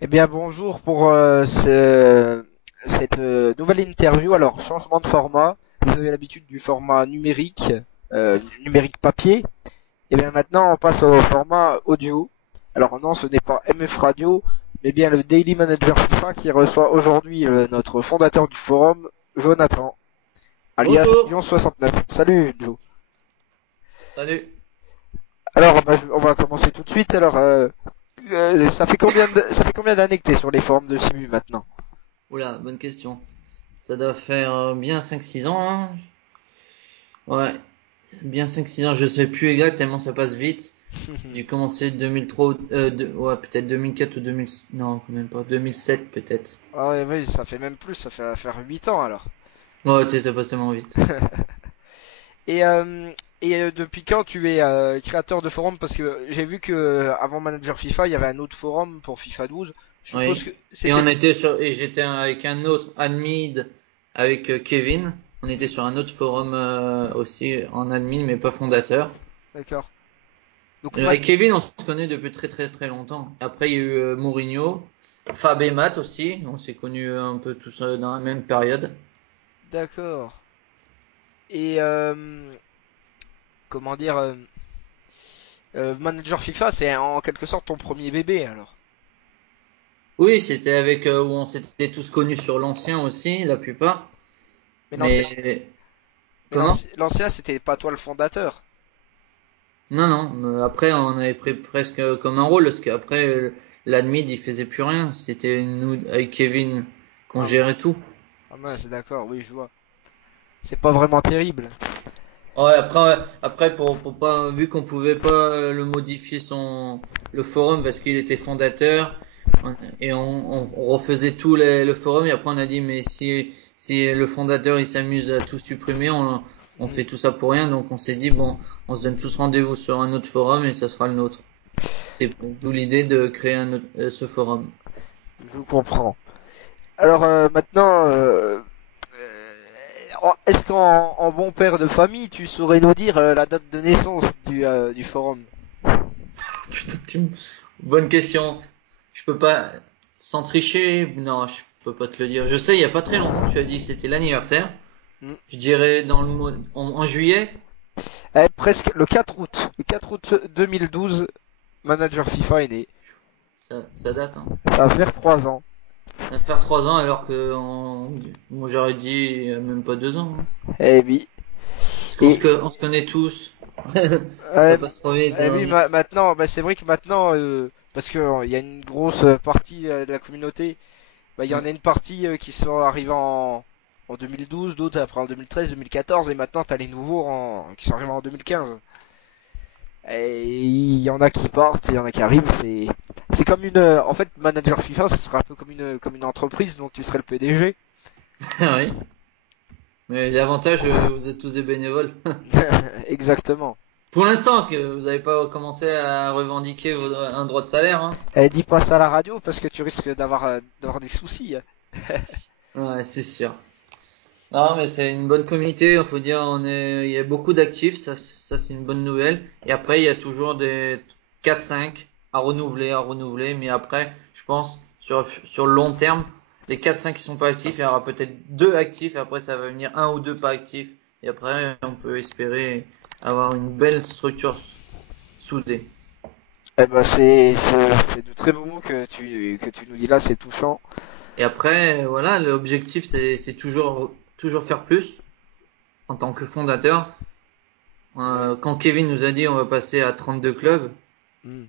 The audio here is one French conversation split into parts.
Eh bien, bonjour pour cette nouvelle interview. Alors, changement de format. Vous avez l'habitude du format numérique, numérique papier. Eh bien, maintenant, on passe au format audio. Alors, non, ce n'est pas MF Radio, mais bien le Daily Manager FIFA qui reçoit aujourd'hui notre fondateur du forum, Jonathan, alias Bonjour, Lyon69. Salut, Joe. salut. Alors, bah, on va commencer tout de suite. Alors, ça fait combien d'années que tu es sur les forums de Simu maintenant? Oula, bonne question. Ça doit faire bien 5-6 ans, hein. Ouais, bien 5-6 ans, je sais plus exact tellement ça passe vite. J'ai commencé 2003, ouais, peut-être 2004 ou 2000, non, quand même pas, 2007 peut-être. Ah ouais, oui, ça fait même plus, ça fait faire 8 ans alors. Ouais, tu sais, ça passe tellement vite. Et, depuis quand tu es créateur de forum? Parce que j'ai vu que avant Manager FIFA, il y avait un autre forum pour FIFA 12. Je suppose Oui. que Et c'était... j'étais avec un autre admin, avec Kevin. On était sur un autre forum aussi en admin, mais pas fondateur. D'accord. Donc Avec Kevin, on se connaît depuis très très très longtemps. Après, il y a eu Mourinho, Fab et Matt aussi. On s'est connus un peu tous dans la même période. d'accord. Et comment dire... Manager FIFA, c'est en quelque sorte ton premier bébé alors. Oui, c'était avec où on s'était tous connus sur l'ancien aussi, la plupart. Mais Mais comment? l'ancien, c'était pas toi le fondateur. Non, non. Après, on avait pris presque comme un rôle parce qu'après, l'admin, il faisait plus rien. C'était nous avec Kevin qu'on Ah, gérait tout. ah mince, d'accord, oui, je vois. C'est pas vraiment terrible. Ouais, après pour pas, vu qu'on pouvait pas le modifier le forum parce qu'il était fondateur, et on refaisait le forum et après on a dit mais si le fondateur il s'amuse à tout supprimer, on Hmm, fait tout ça pour rien, donc on s'est dit bon, on se donne tous rendez-vous sur un autre forum et ça sera le nôtre. C'est d'où l'idée de créer ce forum. je comprends. Alors maintenant, est-ce qu'en bon père de famille, tu saurais nous dire la date de naissance du forum? Putain, bonne question. Je peux pas, sans tricher, non, je peux pas te le dire. Je sais, il y a pas très longtemps, tu as dit que c'était l'anniversaire. Hmm. Je dirais dans le mois, en juillet. Presque le 4 août. Le 4 août 2012, Manager FIFA est né. Ça date, hein. Ça va faire 3 ans. Ça va faire 3 ans alors que moi j'aurais dit même pas 2 ans, hein. Eh oui. Parce Et on se connaît tous. Ça euh, passe trop vite, eh hein. oui, maintenant, bah, c'est vrai que maintenant, parce que il y a une grosse partie de la communauté, bah, il y en Mm. a une partie qui sont arrivés en 2012, d'autres après en 2013, 2014, et maintenant t'as les nouveaux qui sont arrivés en 2015. Et il y en a qui partent, il y en a qui arrivent. C'est comme une, en fait, manager FIFA, ce sera un peu comme une entreprise, donc tu serais le PDG. Oui. Mais l'avantage, vous êtes tous des bénévoles. Exactement. Pour l'instant, parce que vous n'avez pas commencé à revendiquer un droit de salaire, hein. Dis pas ça à la radio parce que tu risques d'avoir des soucis. Ouais, c'est sûr. Non, mais c'est une bonne communauté, il faut dire, il y a beaucoup d'actifs, ça c'est une bonne nouvelle. Et après, il y a toujours des 4-5 à renouveler, mais après, je pense, sur le long terme, les 4-5 qui sont pas actifs, il y aura peut-être deux actifs, et après ça va venir un ou deux pas actifs. Et après, on peut espérer avoir une belle structure soudée. Eh ben c'est de très beaux mots que tu nous dis là, c'est touchant. Et après, voilà, l'objectif c'est toujours faire plus en tant que fondateur. Oui. Quand Kevin nous a dit on va passer à 32 clubs, Hmm.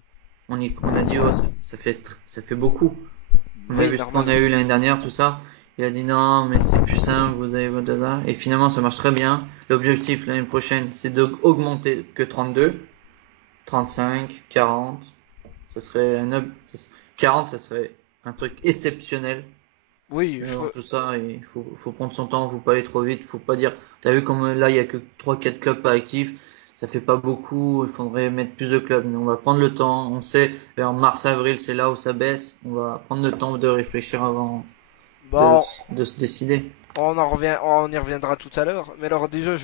on a dit oh, ça fait beaucoup. On a Oui, vu ce qu'on normal. a eu l'année dernière, tout ça. Il a dit non, mais c'est plus simple, vous avez votre data. Et finalement, ça marche très bien. L'objectif l'année prochaine, c'est d'augmenter que 32, 35, 40. Ça serait 40, ça serait un truc exceptionnel. Oui, Mais bon, tout ça, faut prendre son temps, faut pas aller trop vite, faut pas dire, t'as vu comme là, il y a que 3-4 clubs pas actifs, ça fait pas beaucoup, il faudrait mettre plus de clubs. Mais on va prendre le temps, on sait, vers mars-avril, c'est là où ça baisse, on va prendre le temps de réfléchir avant de, bon, de se décider. on y reviendra tout à l'heure. Mais alors déjà,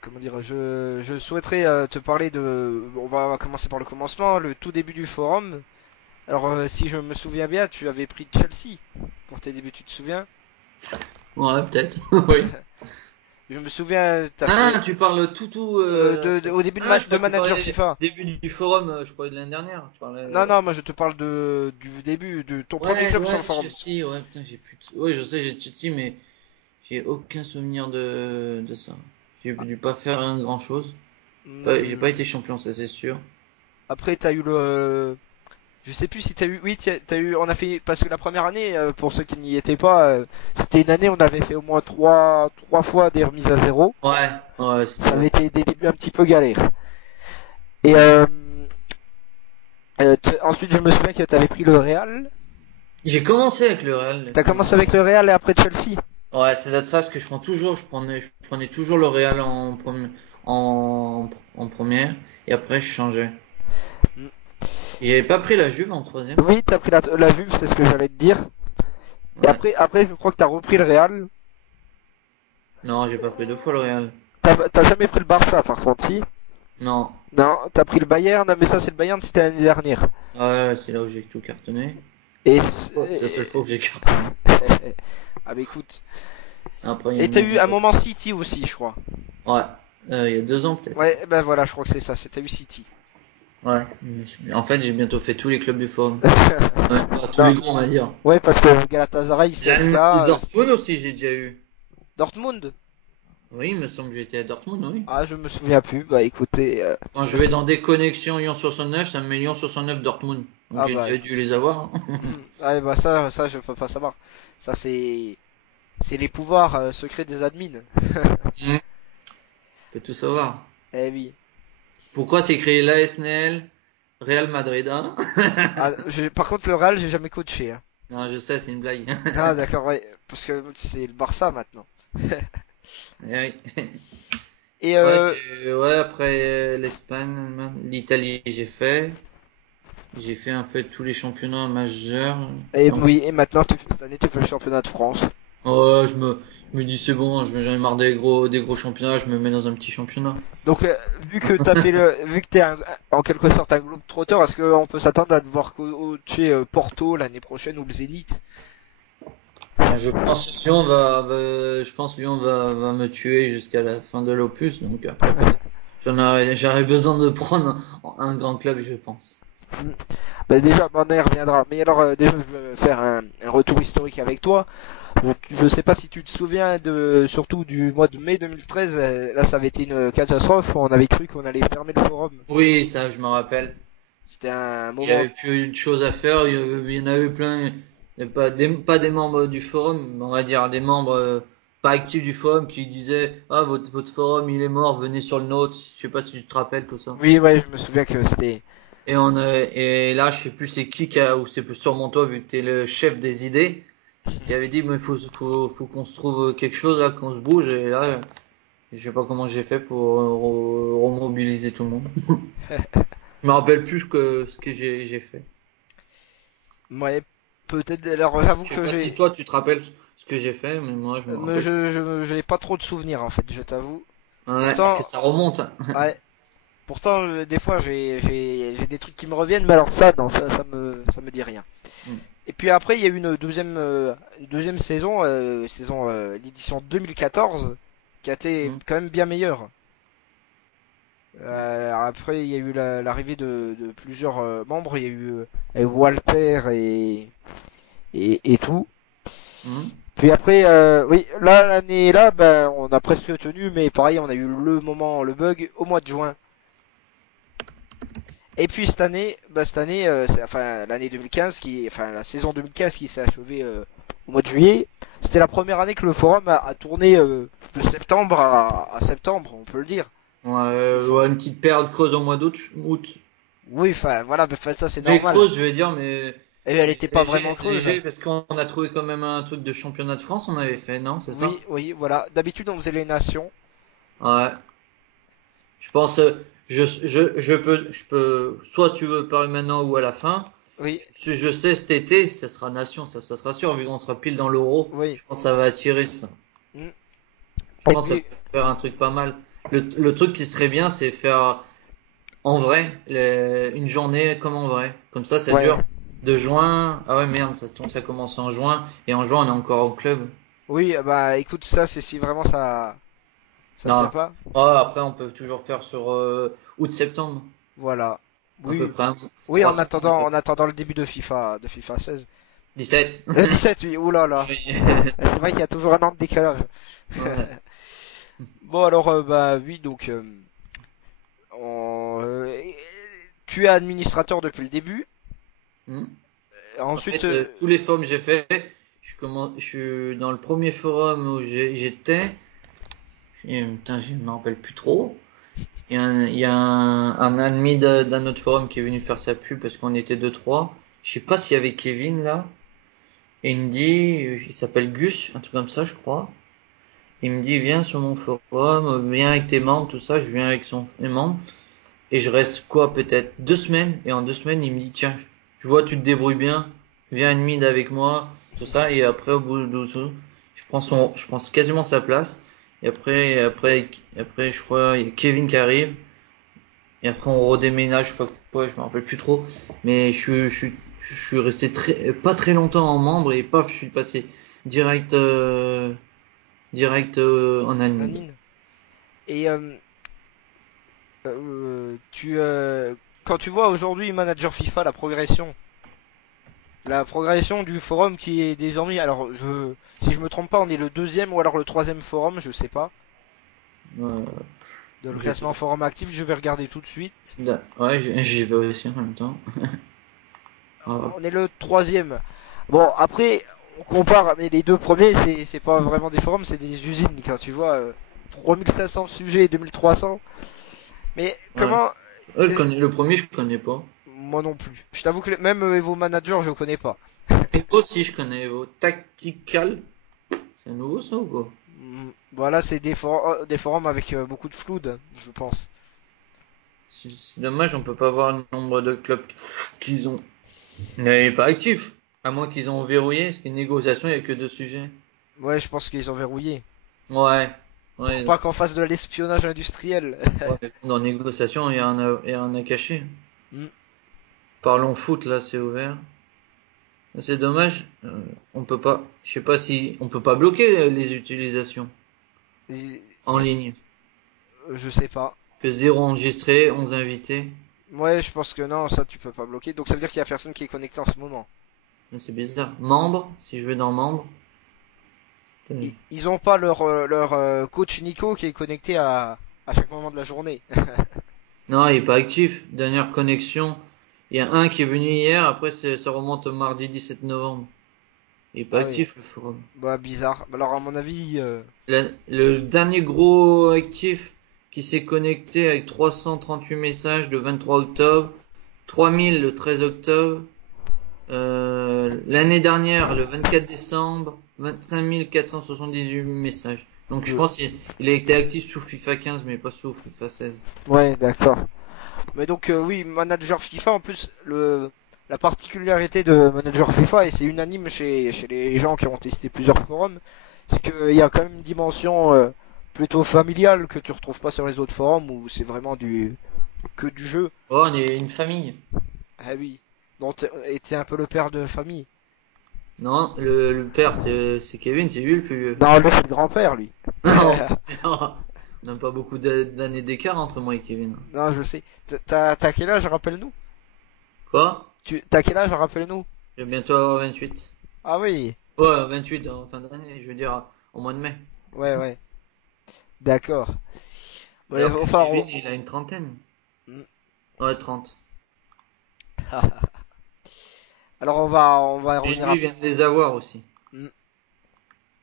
comment dire, je souhaiterais te parler de. On va commencer par le commencement, le tout début du forum. Alors, si je me souviens bien, tu avais pris Chelsea pour tes débuts, tu te souviens? Ouais, peut-être. Oui. Je me souviens, t'as Ah, fait tu parles tout. au début Ah, je de crois que tu manager parlais FIFA. début du forum, je crois de l'année dernière. Tu Non, parlais. non, moi je te parle du début, de ton premier Ouais, club sur ouais, le forum. Chelsea, ouais, putain, j'ai plus de... Ouais, je sais, j'ai Chelsea, mais j'ai aucun souvenir de ça. J'ai dû pas faire un grand chose. J'ai pas Hmm, été champion, ça c'est sûr. Après, t'as eu je sais plus si t'as eu, oui, t'as eu, on a fait, parce que la première année, pour ceux qui n'y étaient pas, c'était une année, on avait fait au moins trois fois des remises à zéro. Ouais, ouais, Ça c'était avait vrai. été des débuts un petit peu galères. Et Mm. ensuite, je me souviens que t'avais pris le Real. J'ai commencé avec le Real. T'as commencé avec le Real et après Chelsea. Ouais, c'est de ça, parce que je prenais toujours le Real en, en première, et après je changeais. Hmm. J'avais pas pris la Juve en troisième. Oui, t'as pris la Juve, c'est ce que j'allais te dire. Et Ouais. après, je crois que t'as repris le Real. Non, j'ai pas pris deux fois le Real. T'as jamais pris le Barça, par contre, si. Non. Non, t'as pris le Bayern, mais ça, c'est le Bayern, c'était l'année dernière. Ouais, c'est là où j'ai tout cartonné. Et, C'est la seule fois où j'ai cartonné. ah bah écoute. Après, il y a Et eu t'as mon eu un retour. moment City aussi, je crois. Ouais. Il y a 2 ans peut-être. Ouais, ben voilà, je crois que c'est ça, t'as eu City. Ouais. En fait, j'ai bientôt fait tous les clubs du forum. Ouais, pas tous Non, les gros, on va dire. ouais, parce que Galatasaray, CSK, L'Allemagne, Dortmund aussi, j'ai déjà eu. Dortmund. Oui, il me semble que j'étais à Dortmund, oui. Ah, je me souviens plus. Bah écoutez, Quand je vais dans des connexions Lyon 69, ça me met Lyon 69 Dortmund. Donc ah j'ai bah, déjà dû les avoir. ah bah ça, je peux pas savoir. Ça c'est les pouvoirs secrets des admins. On peut tout savoir. Eh oui. Pourquoi c'est créé l'ASNL, Real Madrid, hein? Ah, par contre, le Real, j'ai jamais coaché, hein. Non, je sais, c'est une blague. Ah d'accord, ouais, parce que c'est le Barça maintenant. Ouais, Et ouais, après l'Espagne, l'Italie, j'ai fait. J'ai fait un peu tous les championnats majeurs. Donc, oui, et maintenant cette année tu fais le championnat de France. ouais, je me dis c'est bon, j'en ai marre des gros championnats, je me mets dans un petit championnat. Donc vu que vu que t'es en quelque sorte un globe-trotteur, est-ce qu'on peut s'attendre à te voir coacher Porto l'année prochaine ou le Zénith? Je pense Lyon va me tuer jusqu'à la fin de l'opus, donc après peut-être j'aurais besoin de prendre un grand club, je pense. Mm. Bah déjà, on y reviendra. Mais alors, déjà, je veux faire un retour historique avec toi. Je sais pas si tu te souviens surtout du mois de mai 2013. Là, ça avait été une catastrophe. On avait cru qu'on allait fermer le forum. Oui, ça, je me rappelle. C'était un Il y moment. avait plus de choses à faire, il y en avait plein. Il y a pas des membres du forum, mais on va dire des membres pas actifs du forum qui disaient ah votre forum il est mort, venez sur le nôtre. Je sais pas si tu te rappelles tout ça. Oui, ouais, je me souviens que c'était. Et là je sais plus c'est ou c'est sûrement toi vu que t'es le chef des idées qui avait dit mais faut qu'on se trouve quelque chose là, qu'on se bouge et là je sais pas comment j'ai fait pour remobiliser tout le monde. Je me rappelle plus ce que j'ai fait. Ouais, peut-être. Alors, j'avoue Je sais que pas si j'ai. toi tu te rappelles ce que j'ai fait, mais moi je me Mais rappelle. j'ai pas trop de souvenirs en fait, je t'avoue. Ouais, parce que Pourtant, ça remonte, hein. ouais. Pourtant, des fois, j'ai des trucs qui me reviennent, mais alors ça, non, ça me dit rien. Mm. Et puis après, il y a eu une deuxième saison, l'édition 2014, qui a été Mm. quand même bien meilleure. Après, il y a eu l'arrivée de plusieurs membres, il y a eu Walter et tout. Mm. Puis après, oui, là, l'année là, ben, on a presque tenu, mais pareil, on a eu le bug au mois de juin. Et puis cette année, enfin l'année 2015 enfin la saison 2015 qui s'est achevée au mois de juillet, c'était la première année que le forum a tourné de septembre à septembre, on peut le dire. Ouais, Faut- ouais, une petite période creuse au mois août. Oui, enfin voilà, mais enfin, ça c'est Mais normal. creuse, je vais dire, mais Et elle était pas vraiment creuse. léger, parce qu'on a trouvé quand même un truc de championnat de France, on avait fait, non, c'est ça? Oui, oui, voilà. D'habitude on faisait les nations. Ouais. Je pense, je peux, soit tu veux parler maintenant ou à la fin. Oui, Je sais cet été, ça sera nation, ça sera sûr, vu qu'on sera pile dans l'euro. oui. Je pense que ça va attirer ça. Mm. Je Et pense que ça puis, peut faire un truc pas mal. Le truc qui serait bien, c'est faire en vrai une journée comme en vrai. Comme ça ouais. dure. De juin. Ah ouais, merde, ça commence en juin. Et en juin, on est encore au club. Oui, bah écoute, ça c'est si vraiment ça tient Non. pas. Ah, après, on peut toujours faire sur août-septembre. Voilà. À peu Oui, près oui, 3 semaines à peu en près. attendant le début de FIFA 16. 17. 17, oui, ouh là là. Oui. C'est vrai qu'il y a toujours un an de décalage. Ouais. Bon alors, bah oui, donc tu es administrateur depuis le début. Hmm. En Ensuite, fait, tous les forums que j'ai fait, je suis dans le premier forum où j'étais. Et, putain, je me rappelle plus trop. Il y a un admin d'un autre forum qui est venu faire sa pub parce qu'on était deux trois. Je sais pas s'il y avait Kevin là. Et il me dit, il s'appelle Gus, un truc comme ça, je crois. Il me dit, viens sur mon forum, viens avec tes membres, tout ça. Je viens avec mes membres. Et je reste quoi, peut-être 2 semaines. Et en 2 semaines, il me dit, tiens, je vois, tu te débrouilles bien. Viens admin avec moi, tout ça. Et après, au bout de tout, je prends quasiment sa place. Et après, je crois, il y a Kevin qui arrive. Et après, on redéménage, je sais pas pourquoi, je me rappelle plus trop. Mais je suis resté pas très longtemps en membre et paf, je suis passé direct, en en admin. admin. Et tu, quand tu vois aujourd'hui Manager FIFA la progression du forum qui est désormais, alors si je me trompe pas, on est le deuxième ou alors le troisième forum, je sais pas, Euh, de le je sais classement forum actif. Je vais regarder tout de suite. Ouais, j'y vais aussi en même temps. Ah, On est le troisième. Bon, après, on compare, mais les deux premiers, c'est pas vraiment des forums, c'est des usines, quand tu vois, 3500 sujets et 2300. Mais ouais. comment, Le premier, je connais pas. moi non plus. Je t'avoue que même Evo Manager, je connais pas. Evo, si, je connais Evo. Tactical. C'est nouveau, ça, ou quoi? Voilà, c'est des forums avec beaucoup de floude, je pense. C'est dommage, on peut pas voir le nombre de clubs qu'ils ont. Mais il est pas actif. À moins qu'ils ont verrouillé, parce qu'une négociation, il y a que deux sujets. Ouais, je pense qu'ils ont verrouillé. Ouais. Pour Ouais. pas qu'on fasse de l'espionnage industriel. Ouais, mais dans négociation, il y en a caché. Hmm. Parlons foot, là, c'est ouvert. C'est dommage. On peut pas, je sais pas si, on peut pas bloquer les utilisations Et- en ligne. Je sais pas. Que zéro enregistré, 11 invités. Ouais, je pense que non, ça tu peux pas bloquer. Donc ça veut dire qu'il y a personne qui est connecté en ce moment. Mais c'est bizarre. Membre, si je vais dans membre. Ils ont pas leur coach Nico qui est connecté à chaque moment de la journée. Non, il est pas actif. Dernière connexion. Il y a un qui est venu hier, après ça remonte au mardi 17 novembre. Il est pas Ah oui, actif le forum. bah bizarre. Alors à mon avis, Le dernier gros actif qui s'est connecté avec 338 messages le 23 octobre, 3000 le 13 octobre, l'année dernière le 24 décembre, 25 478 messages. Donc je euh, pense qu'il a été actif sous FIFA 15 mais pas sous FIFA 16. ouais, d'accord. Mais donc oui, Manager FIFA en plus la particularité de Manager FIFA et c'est unanime chez les gens qui ont testé plusieurs forums, c'est qu'il y a quand même une dimension plutôt familiale que tu retrouves pas sur les autres forums où c'est vraiment du que du jeu. Oh, on est une famille. Ah oui. Donc t'es un peu le père de famille. Non, le père c'est Kevin, c'est lui le plus vieux. Non, lui c'est le grand-père lui. Non, non, on n'a pas beaucoup d'années d'écart entre moi et Kevin. Non, je sais. T'as quel âge, rappelle-nous? Quoi? T'as quel âge, rappelle-nous? Je vais bientôt avoir 28. Ah oui. Ouais, 28 en fin d'année, je veux dire au mois de mai. Ouais, ouais. D'accord. Ouais, Alors que enfin, Kevin, il a une trentaine. Hmm. Ouais, 30. Alors on va Et revenir lui, il vient de les avoir aussi. Hmm.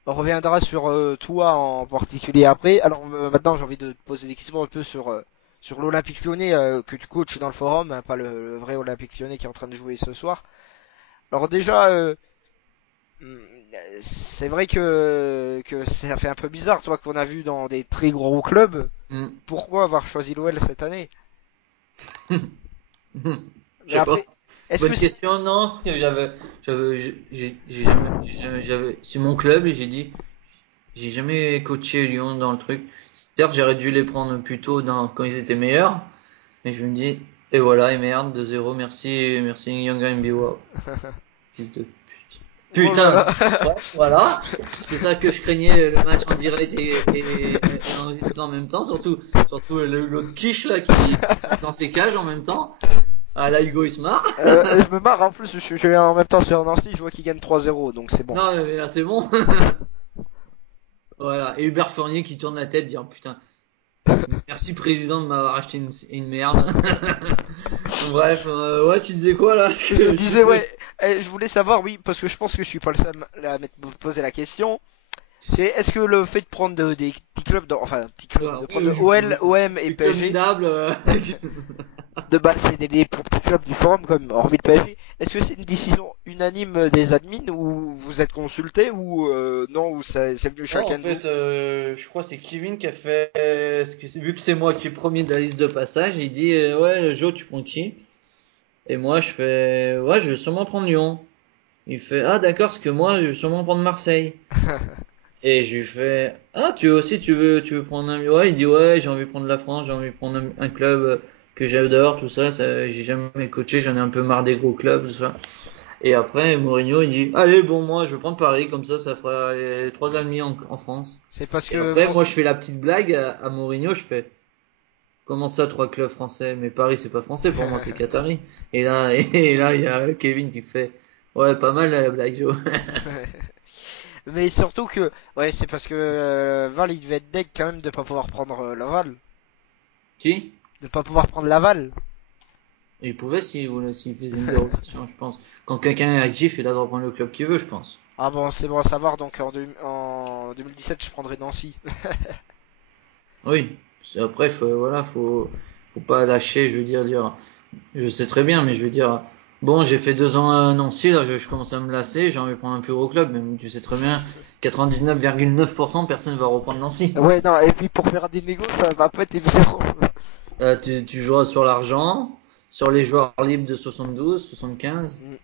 On reviendra sur toi en particulier après. Alors maintenant j'ai envie de te poser des questions un peu sur l'Olympique Lyonnais que tu coaches dans le forum, hein, pas le vrai Olympique Lyonnais qui est en train de jouer ce soir. Alors déjà hmm, c'est vrai que ça fait un peu bizarre toi qu'on a vu dans des très gros clubs. Hmm. Pourquoi avoir choisi l'OL cette année? Je Mais sais pas. après, est-ce que Bonne c'est question, non, parce que j'ai jamais, c'est mon club et j'ai jamais coaché Lyon dans le truc. Certes, j'aurais dû les prendre plus tôt quand ils étaient meilleurs, mais je me dis, Et voilà, et merde, 2-0, merci Young Biwa. Fils de pute. Oh Putain, là là. ouais, voilà. C'est ça que je craignais, le match en direct et enregistré en même temps, surtout l'autre quiche là qui tape dans ses cages en même temps. Ah là, Hugo il se marre. Je me marre en plus, je suis en même temps sur Nancy, je vois qu'il gagne 3-0, donc c'est bon. Non, mais là c'est bon. Voilà. Et Hubert Fournier qui tourne la tête, dire putain, merci président de m'avoir acheté une merde. Bref, ouais, tu disais quoi là? Parce Je me que disais, ouais, je voulais savoir, oui, parce que je pense que je suis pas le seul à me poser la question. Est-ce que le fait de prendre des petits clubs, enfin, petits clubs, voilà, de oui, prendre OL, OM et du club PSG, minable. de base c'est des petits clubs du forum, comme hormis le PSG, est-ce que c'est une décision unanime des admins ou vous êtes consulté ou non, ou c'est venu Non, en chacun de vous? fait, je crois que c'est Kevin qui a fait. Vu que c'est moi qui est premier de la liste de passage, il dit ouais, Joe, tu prends qui? Et moi, je fais ouais, je vais sûrement prendre Lyon. Il fait ah, d'accord, parce que moi, je vais sûrement prendre Marseille. Et je lui fais ah, tu aussi, tu veux prendre un. Ouais, il dit ouais, j'ai envie de prendre la France, j'ai envie de prendre un club que j'adore, tout ça. J'ai jamais coaché, j'en ai un peu marre des gros clubs, tout ça. Et après, Mourinho, il dit allez, bon, moi, je vais prendre Paris, comme ça fera les 3 ans et demi en France. C'est parce Et que après, moi, je fais la petite blague à Mourinho, je fais, comment ça, 3 clubs français? Mais Paris, c'est pas français, pour moi, c'est Qatari. Et là, il y a Kevin qui fait, ouais, pas mal, là, la blague, Joe. mais surtout que ouais, c'est parce que Val il devait être deg quand même de pas pouvoir prendre Laval, Qui? de pas pouvoir prendre Laval. Il pouvait s'il faisait une dérogation, je pense. Quand quelqu'un est actif, il a le droit de prendre le club qu'il veut, je pense. Ah bon, c'est bon à savoir, donc en 2017 je prendrai Nancy. Oui. Après, faut pas lâcher, je veux dire, je sais très bien, mais je veux dire, bon, j'ai fait 2 ans à Nancy, là, je commence à me lasser, j'ai envie de prendre un plus gros club, mais tu sais très bien, 99,9% personne va reprendre Nancy. Ouais, non, et puis pour faire des négos, ça va pas être évident. Tu joueras sur l'argent, sur les joueurs libres de 72, 75, Mm.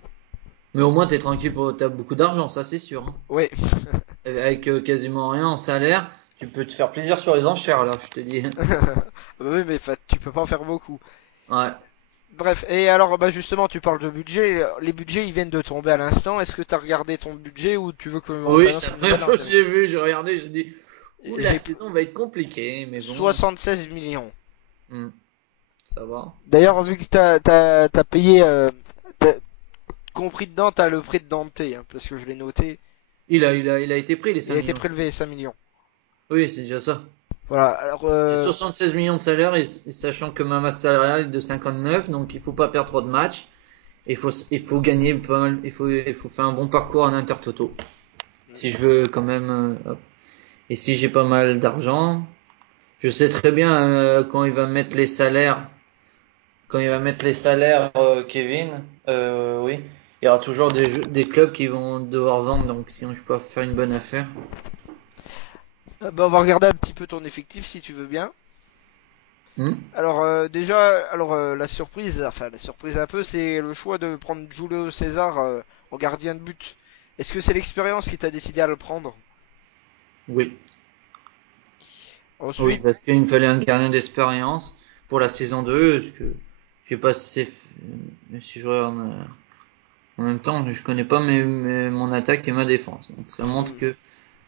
mais au moins t'es tranquille t'as beaucoup d'argent, ça c'est sûr, hein. Ouais. Avec quasiment rien en salaire, tu peux te faire plaisir sur les enchères, là, je te dis. Oui, mais tu peux pas en faire beaucoup. Ouais. Bref, et alors bah justement, tu parles de budget. Les budgets ils viennent de tomber à l'instant. Est-ce que t'as regardé ton budget ou tu veux qu'on Oui, t'annonce c'est une la même nouvelle en chose que direct? j'ai vu, j'ai regardé, j'ai dit, ouh, la J'ai saison va être compliquée, mais bon, 76 millions. hmm, ça va. D'ailleurs, vu que t'as payé, compris dedans, t'as le prix de Dante, hein, parce que je l'ai noté. Il a été pris les Il 5 a été millions. prélevé 5 millions. Oui, c'est déjà ça. Voilà. Alors, C'est 76 millions de salaire, et sachant que ma masse salariale est de 59, donc il faut pas perdre trop de matchs. Il faut gagner pas mal, il faut faire un bon parcours en intertoto. Si je veux quand même, hop. Et si j'ai pas mal d'argent, je sais très bien quand il va mettre les salaires, Kevin, oui, il y aura toujours des clubs qui vont devoir vendre, donc sinon je peux faire une bonne affaire. bah, on va regarder un petit peu ton effectif si tu veux bien. Hmm. Alors déjà, alors la surprise, enfin la surprise un peu, c'est le choix de prendre Julio César en gardien de but. Est-ce que c'est l'expérience qui t'a décidé à le prendre? Oui. Oui, Ensuite, parce qu'il me fallait un gardien d'expérience pour la saison 2, parce que j'ai pas assez, si je regarde, en même temps, je connais pas mon attaque et ma défense. Donc ça montre que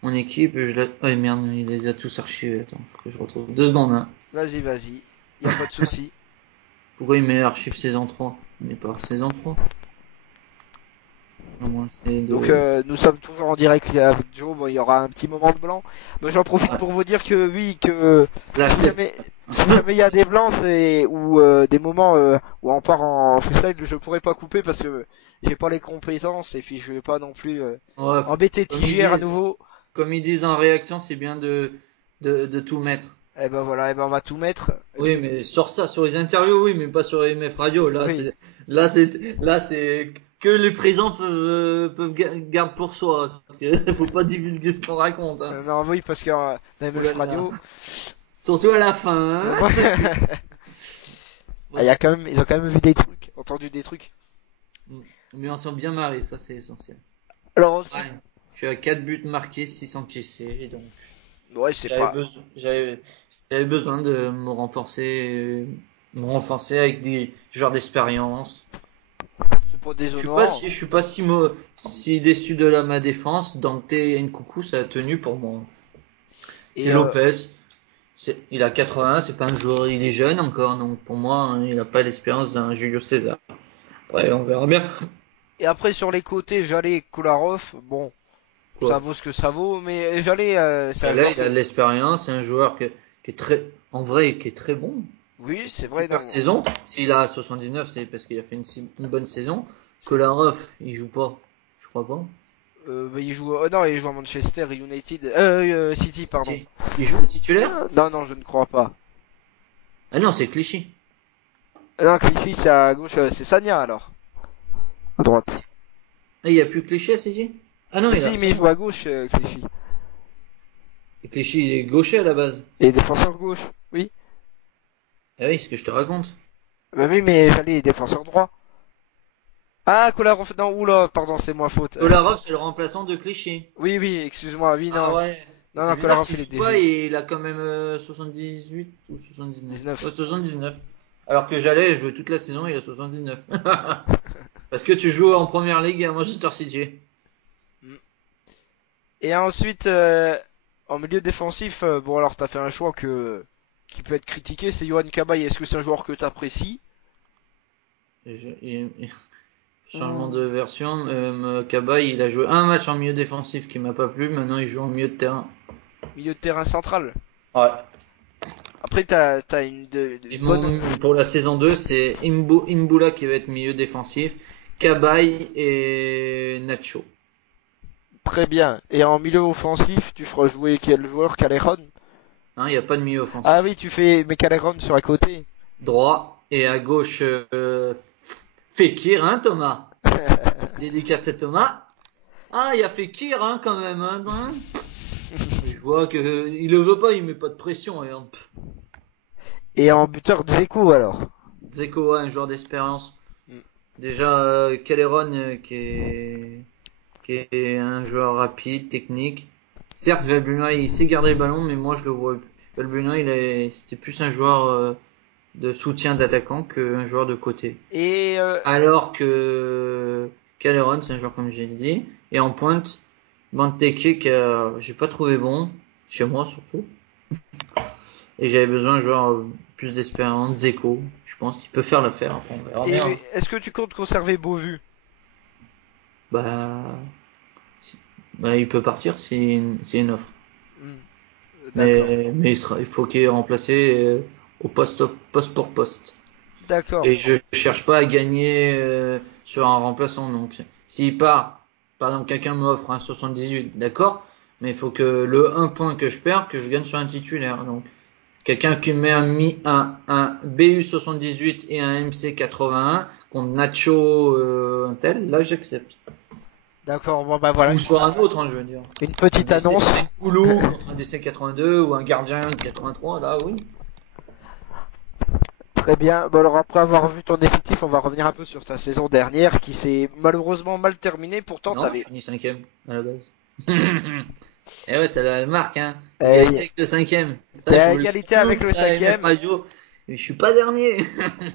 mon équipe, oh merde, il les a tous archivés. Attends, faut que je retrouve 2 secondes, hein. vas-y, y a pas de souci. Pourquoi il met archive saison 3? On n'est pas saison 3. À moins c'est Donc de... nous sommes toujours en direct avec Joe. Bon, il y aura un petit moment de blanc. Mais j'en profite Ouais, pour vous dire que oui, que la si flemme. jamais si jamais il y a des blancs ou des moments où on part en freestyle, je pourrais pas couper parce que j'ai pas les compétences et puis je vais pas non plus Ouais, embêter comme ils TJR à disent, nouveau. comme ils disent en réaction, c'est bien de tout mettre. Et ben voilà, et ben on va tout mettre. Et Oui, puis mais sur ça, sur les interviews, oui, mais pas sur MF Radio. oui. Là, c'est que les présents peuvent garder pour soi, parce que faut pas divulguer ce qu'on raconte, hein. Non, oui, parce que dans Oh MF là là. Radio, Surtout à la fin, hein. il y a quand même, ils ont quand même vu des trucs, entendu des trucs. Mais on s'est bien marré, ça c'est essentiel. Alors ensuite, Ouais. Je suis à 4 buts marqués, 6 encaissés, donc ouais, c'est j'avais pas. besoin, j'avais, j'avais besoin de me renforcer. Ils m'ont renforcé avec des joueurs d'expérience. C'est pas Je suis pas déshonorant. si, je suis pas si déçu de ma défense. Dante et Nkunku, ça a tenu pour moi. Et Et Lopez, il a 80, c'est pas un joueur, il est jeune encore, donc pour moi, hein, il a pas l'expérience d'un Julio César. Après, on verra bien. après sur les côtés, Jallet, Kolarov, bon, ça Quoi. vaut ce que ça vaut, mais Jallet, c'est Et un là, joueur il a que, de l'expérience, c'est un joueur qui est très, en vrai, qui est très bon. oui, c'est vrai, Super non, saison. S'il a 79, c'est parce qu'il a fait une bonne saison. Kolarov, il joue pas. Je crois pas. bah, il joue, non, il joue à Manchester United, City, pardon. Il joue titulaire? Non, non, je ne crois pas. Ah non, c'est Clichy. Non, Cliffy, c'est à gauche, c'est Sagna alors, à droite. Ah, il y a plus Clichy à City? Ah non, Mais il a si, mais il Sagna. joue à gauche, Clichy. Et Clichy, il est gaucher à la base. Et défenseur gauche, oui. Ah oui, c'est ce que je te raconte. Bah oui, mais Jallet est défenseur droit. Ah, Kolarov, non, oula, pardon, c'est moi faute. Kolarov, c'est le remplaçant de Clichy. Oui, oui, excuse-moi, oui, Ah non. ouais. Et Non, c'est non, bizarre Kolarov, qu'il il est joue pas DG. et il a quand même 78 ou 79. 19. 79. Alors que j'allais jouer toute la saison, il a 79. Parce que tu joues en première ligue à Manchester City. Et ensuite, en milieu défensif, bon alors t'as fait un choix qui peut être critiqué, c'est Johan Cabaye. Est-ce que c'est un joueur que t'apprécies? Changement Ou de version, Cabaye, il a joué un match en milieu défensif qui m'a pas plu, maintenant il joue en milieu de terrain. milieu de terrain central? Ouais. Après t'as Et une bonne... pour la saison 2, c'est Imbula qui va être milieu défensif, Cabaye et Nacho. Très bien. Et en milieu offensif, tu feras jouer quel joueur? Caleron? Hein, il n'y a pas de milieu Ah offensif. oui, tu fais mais Caleron sur la côté. Droit et à gauche, Fekir, hein Thomas? Dédicace à Thomas. Ah, il y a Fekir, hein, quand même, hein. Je vois que il le veut pas, il met pas de pression. Regarde. Et en buteur Dzeko alors. Dzeko, ouais, un joueur d'expérience. Mm. Déjà, Caleron, qui est un joueur rapide, technique. Certes, Valbuena, il sait garder le ballon, mais moi, je le vois. Valbuena, c'était plus un joueur de soutien d'attaquant qu'un joueur de côté. Et Alors que Caleron, c'est un joueur comme j'ai dit. Et en pointe, Benteke, que j'ai pas trouvé bon, chez moi surtout. Et j'avais besoin d'un joueur plus d'expérience, Zeko. Je pense qu'il peut faire l'affaire. Après, on verra et bien. est-ce que tu comptes conserver Beauvu? Bah, bah, il peut partir s'il y a une offre. Hmm, d'accord. Mais il faut qu'il est remplacé poste pour poste. D'accord. Et je cherche pas à gagner sur un remplaçant. Donc, s'il part, par exemple, quelqu'un m'offre un 78, d'accord, mais il faut que le 1 point que je perds, que je gagne sur un titulaire. Donc, quelqu'un qui met un BU 78 et un MC 81 contre Nacho un tel, là j'accepte. D'accord, bon bah voilà, Ou soit un autre, hein, je veux dire. une Un petite DC annonce. Koulou contre un DC 82 ou un gardien 83, là oui. Très bien. Bon alors après avoir vu ton effectif, on va revenir un peu sur ta saison dernière qui s'est malheureusement mal terminée. Pourtant Non, je t'avais... finis cinquième à la base. Et ouais, ça la marque, hein. Euh, Égalité avec le cinquième. Ça, T'es je à vous le dis égalité tout, avec le ça, MF cinquième. Radio. Mais je suis pas dernier.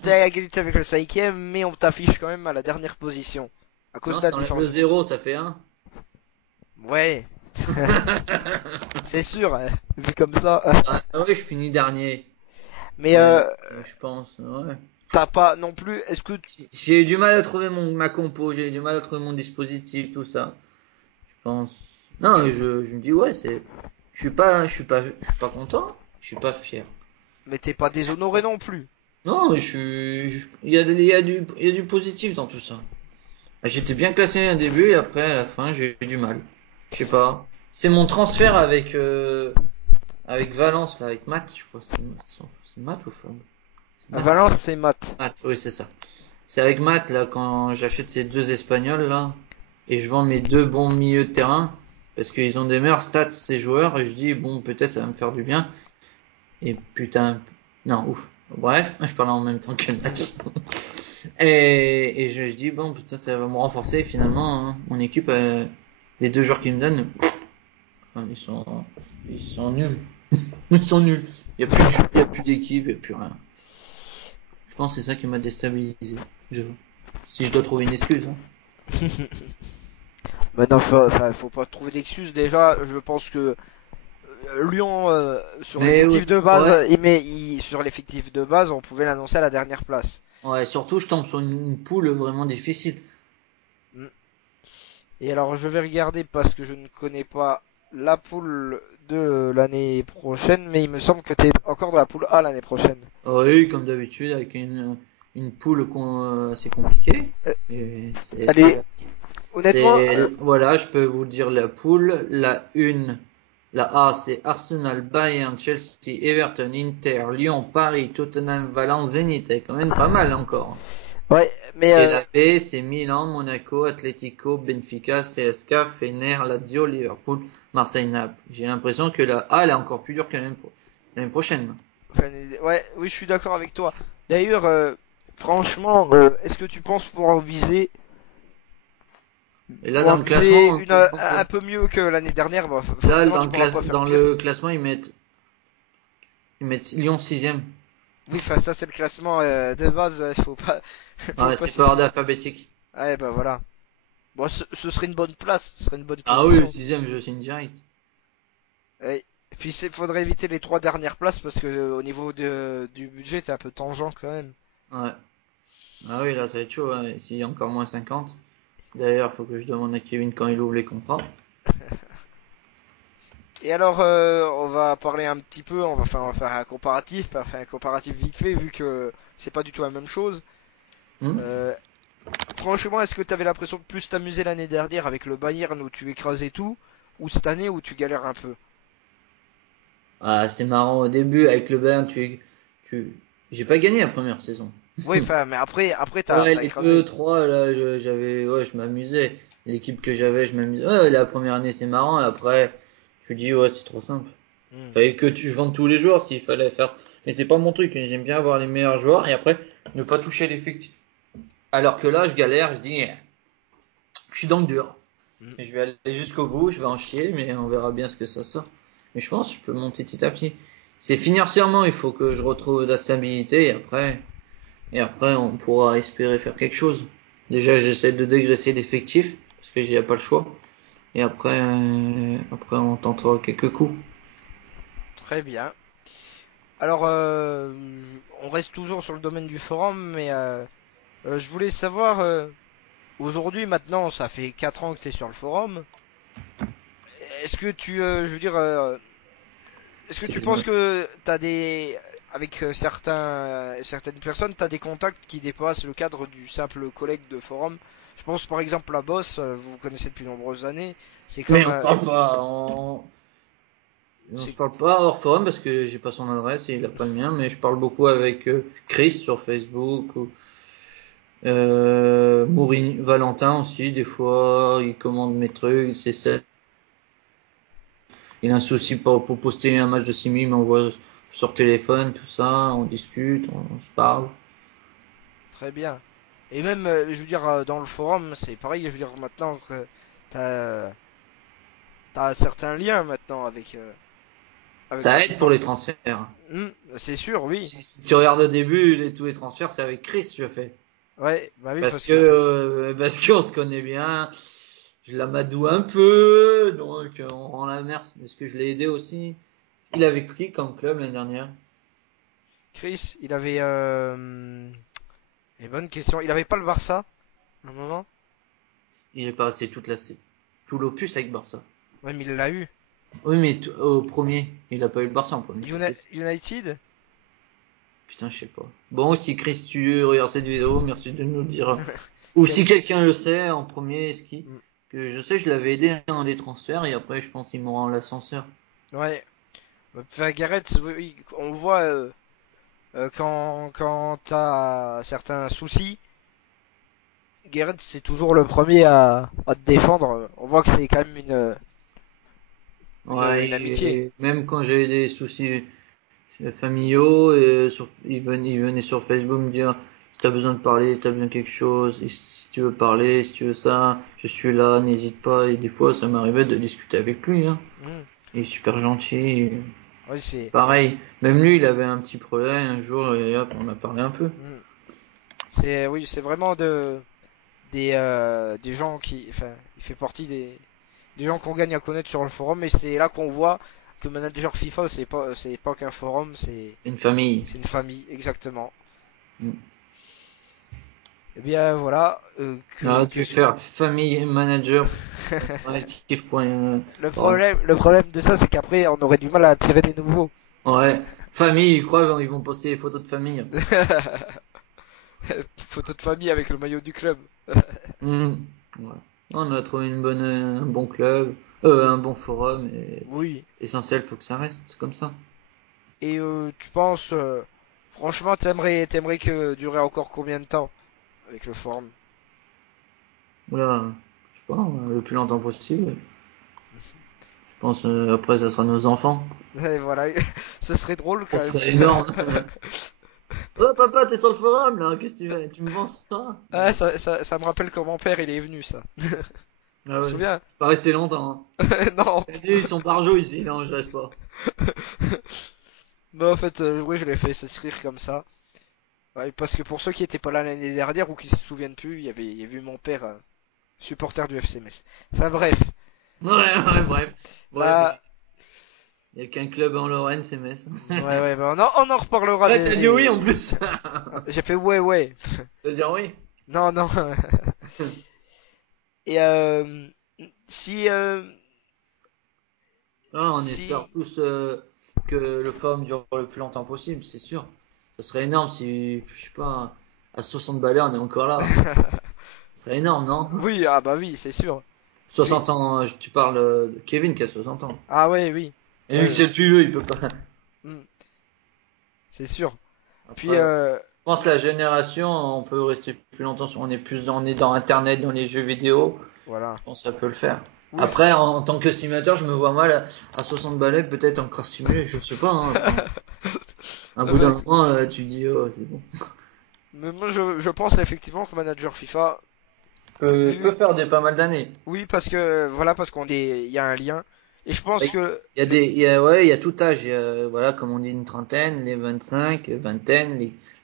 T'es à égalité avec le cinquième, mais on t'affiche quand même à la dernière position. À cause Non, de la si t'enlèves différence le de but. zéro, ça fait 1. Ouais, c'est sûr, hein, vu comme ça. Ah oui, je finis dernier. Mais Je pense, ouais. t'as pas non plus... Est-ce que... J'ai eu du mal à trouver ma compo, j'ai eu du mal à trouver mon dispositif, tout ça. Je pense. Non, je me dis ouais, je suis pas content, je suis pas fier. Mais t'es pas déshonoré non plus. Non, mais il y a du positif dans tout ça. J'étais bien classé au début et après à la fin j'ai eu du mal. Je sais pas. C'est mon transfert avec Valence là, avec Matt, je crois. C'est Matt ou Fab? C'est À Matt. Valence, c'est Matt. Matt, oui c'est ça. C'est avec Matt là quand j'achète ces deux Espagnols là et je vends mes deux bons milieux de terrain parce qu'ils ont des meilleurs stats ces joueurs et je dis bon peut-être ça va me faire du bien et putain non ouf. Bref, je parle en même temps que le match. Et je dis, bon, peut-être ça va me renforcer. Finalement, hein, mon équipe, les deux joueurs qu'ils me donnent, ils sont nuls. Ils sont nuls. Il y a plus d'équipe, il y a plus rien. Je pense que c'est ça qui m'a déstabilisé. Je... Si je dois trouver une excuse. Hein. Maintenant, faut pas trouver d'excuses. Déjà, je pense que Lyon, sur Mais l'effectif de base, ouais, sur l'effectif de base, on pouvait l'annoncer à la dernière place. ouais, surtout je tombe sur une poule vraiment difficile. Mm. Et alors, je vais regarder parce que je ne connais pas la poule de l'année prochaine, mais il me semble que tu es encore dans la poule A l'année prochaine. Oui, comme d'habitude, avec une poule assez compliquée. Euh, Et allez, honnêtement, voilà, je peux vous dire la poule. La A, c'est Arsenal, Bayern, Chelsea, Everton, Inter, Lyon, Paris, Tottenham, Valence, Zenit. C'est quand même pas mal encore. ouais, mais Et la B, c'est Milan, Monaco, Atlético, Benfica, CSKA, Fener, Lazio, Liverpool, Marseille, Naples. J'ai l'impression que la A, elle est encore plus dure que l'année prochaine. enfin, ouais, oui, je suis d'accord avec toi. D'ailleurs, franchement, est-ce que tu penses Et là, dans pouvoir le viser classement, une un peu mieux que l'année dernière? Bon, là, forcément, tu pourras pas faire dans pire. le classement, ils mettent Lyon sixième. Oui, enfin, ça c'est le classement de base. Il faut pas, faut Ouais, pas c'est s'y pas ordre fier. alphabétique. Ouais, bah voilà. Bon, ce serait une bonne place, ce serait une bonne Ah oui, le position. sixième, je signe direct. Ouais. Et puis, faudrait éviter les trois dernières places parce que au niveau du budget, t'es un peu tangent quand même. Ouais. Ah oui, là, ça va être chaud, hein. S'il y a encore moins 50. D'ailleurs, faut que je demande à Kevin quand il ouvre les contrats. Et alors, on va parler un petit peu, on va faire un comparatif vite fait, vu que c'est pas du tout la même chose. Hmm. Euh, Franchement, est-ce que t'avais l'impression de plus t'amuser l'année dernière avec le Bayern où tu écrasais tout, ou cette année où tu galères un peu? Ah, c'est marrant au début, avec le Bayern, j'ai pas gagné la première saison. Oui, enfin, mais après Ouais, t'as les deux, écrasé. trois, là, ouais, je m'amusais. L'équipe que j'avais, je m'amusais. Ouais, la première année, c'est marrant, et après, je me dis, ouais, c'est trop simple. Hmm. Fallait que je vende tous les joueurs s'il fallait faire. Mais c'est pas mon truc, j'aime bien avoir les meilleurs joueurs, et après, ne pas toucher l'effectif. Alors que là, je galère, je dis, je suis dans le dur. Hmm. Et je vais aller jusqu'au bout, je vais en chier, mais on verra bien ce que ça sort. Mais je pense que je peux monter petit à petit. C'est financièrement, il faut que je retrouve de la stabilité et après on pourra espérer faire quelque chose. Déjà, j'essaie de dégraisser l'effectif parce que j'ai pas le choix. Et après on tentera quelques coups. Très bien. Alors, on reste toujours sur le domaine du forum, mais je voulais savoir, aujourd'hui, maintenant, ça fait 4 ans que tu es sur le forum. Est-ce que je veux dire, est-ce que C'est tu que je penses me- que avec certaines personnes, t'as des contacts qui dépassent le cadre du simple collègue de forum? Je pense par exemple à Boss, vous vous connaissez depuis de nombreuses années. C'est Mais comme, on se c'est, parle pas hors forum parce que j'ai pas son adresse et il a pas le mien, mais je parle beaucoup avec Chris sur Facebook ou Mourinho, Valentin aussi, des fois, il commande mes trucs, c'est ça. Il a un souci pour poster un match de Simi, il m'envoie sur téléphone, tout ça, on discute, on se parle. très bien. Et même, je veux dire, dans le forum, c'est pareil. Je veux dire maintenant que t'as, t'as certains liens maintenant avec Ça beaucoup de aide pour les personnes. transferts. C'est sûr, oui. Si tu regardes au début, tous les transferts, c'est avec Chris, je fais. Ouais, bah oui, parce que Parce qu'on se connaît bien. Je l'amadoue un peu, donc on rend la merde. Est-ce que je l'ai aidé aussi? Il avait qui comme club l'année dernière? Chris, il avait, bonne question. Il avait pas le Barça, à un moment? Il est passé tout l'opus avec Barça. Ouais, mais il l'a eu. Oui, mais au premier, il a pas eu le Barça en premier, ça c'est sûr. United? Putain, je sais pas. Bon, si Chris, tu regardes cette vidéo, merci de nous le dire. Ou si quelqu'un le sait en premier, Mm. que je sais, je l'avais aidé dans des transferts et après, je pense qu'il m'aura en l'ascenseur. Ouais. Enfin, Gareth, oui, oui, on le voit quand t'as certains soucis. Gareth, c'est toujours le premier à te défendre. On voit que c'est quand même Ouais, une amitié. même quand j'ai des soucis familiaux, il venait sur Facebook me dire si t'as besoin de parler, si t'as besoin de quelque chose, et si tu veux parler, si tu veux ça, je suis là, n'hésite pas. Et des fois, ça m'arrivait de discuter avec lui, hein. Mm. Il est super gentil. Ouais, c'est, Pareil, même lui, il avait un petit problème un jour et hop, on a parlé un peu. mm. Oui, c'est vraiment des gens qui, enfin, il fait partie des gens qu'on gagne à connaître sur le forum, et c'est là qu'on voit que Manager FIFA, c'est pas qu'un forum, Une famille. c'est une famille, exactement. Mm. Et bien voilà, Ah, tu veux faire famille manager actif. le problème de ça, c'est qu'après, on aurait du mal à attirer des nouveaux. Ouais, famille, ils croient ils vont poster des photos de famille. Photo de famille avec le maillot du club. Mm. Ouais. On a trouvé un bon club, un bon forum et Oui. essentiel, faut que ça reste comme ça. Et tu penses, franchement, t'aimerais que durer encore combien de temps avec le forum? Voilà, je sais pas, le plus longtemps possible. Je pense après ça sera nos enfants. Et voilà, ce serait drôle Ça quand même. serait énorme. Oh papa, t'es sur le forum là, qu'est-ce que tu fais? Tu me vends ça? Ah, ça me rappelle quand mon père il est venu, ça. Tu Ah te ouais, souviens? pas rester longtemps. Non. Hein. Ils sont barjots ici, non, je reste pas. Non, en fait, oui, je l'ai fait s'inscrire comme ça. Ouais, parce que pour ceux qui étaient pas là l'année dernière ou qui se souviennent plus, il y avait eu mon père, supporter du FC Metz. Enfin bref, Ouais, ouais, bref. Bref, là, il y a qu'un club en Lorraine, c'est Metz. ouais, bah, on en reparlera Ouais, t'as dit oui en plus. J'ai fait ouais, ouais. T'as dit oui. Non, non. Et si, Ah, on espère si, tous que le forum dure le plus longtemps possible, c'est sûr. Ça serait énorme si, je sais pas, à 60 balais on est encore là. Ce serait énorme, non? oui, ah bah oui, c'est sûr. Puis, 60 ans, tu parles de Kevin qui a 60 ans. ah ouais, oui. Et vu que Ouais, c'est le plus vieux, il peut pas. hmm, c'est sûr. Puis, Après, je pense que la génération, on peut rester plus longtemps. On est dans Internet, dans les jeux vidéo. voilà. Je pense que ça peut le faire. Oui, Après, en tant que simulateur, je me vois mal à 60 balais, peut-être encore simuler. Je sais pas. Hein, un bout d'un moment, tu dis, oh, c'est bon. mais moi, je pense effectivement que Manager FIFA, Peut vu, faire pas mal d'années. oui, parce que, voilà, parce il y a un lien. Et je pense Il que, ouais, il y a tout âge. Il y a, voilà, comme on dit, une trentaine, les 25, vingtaine,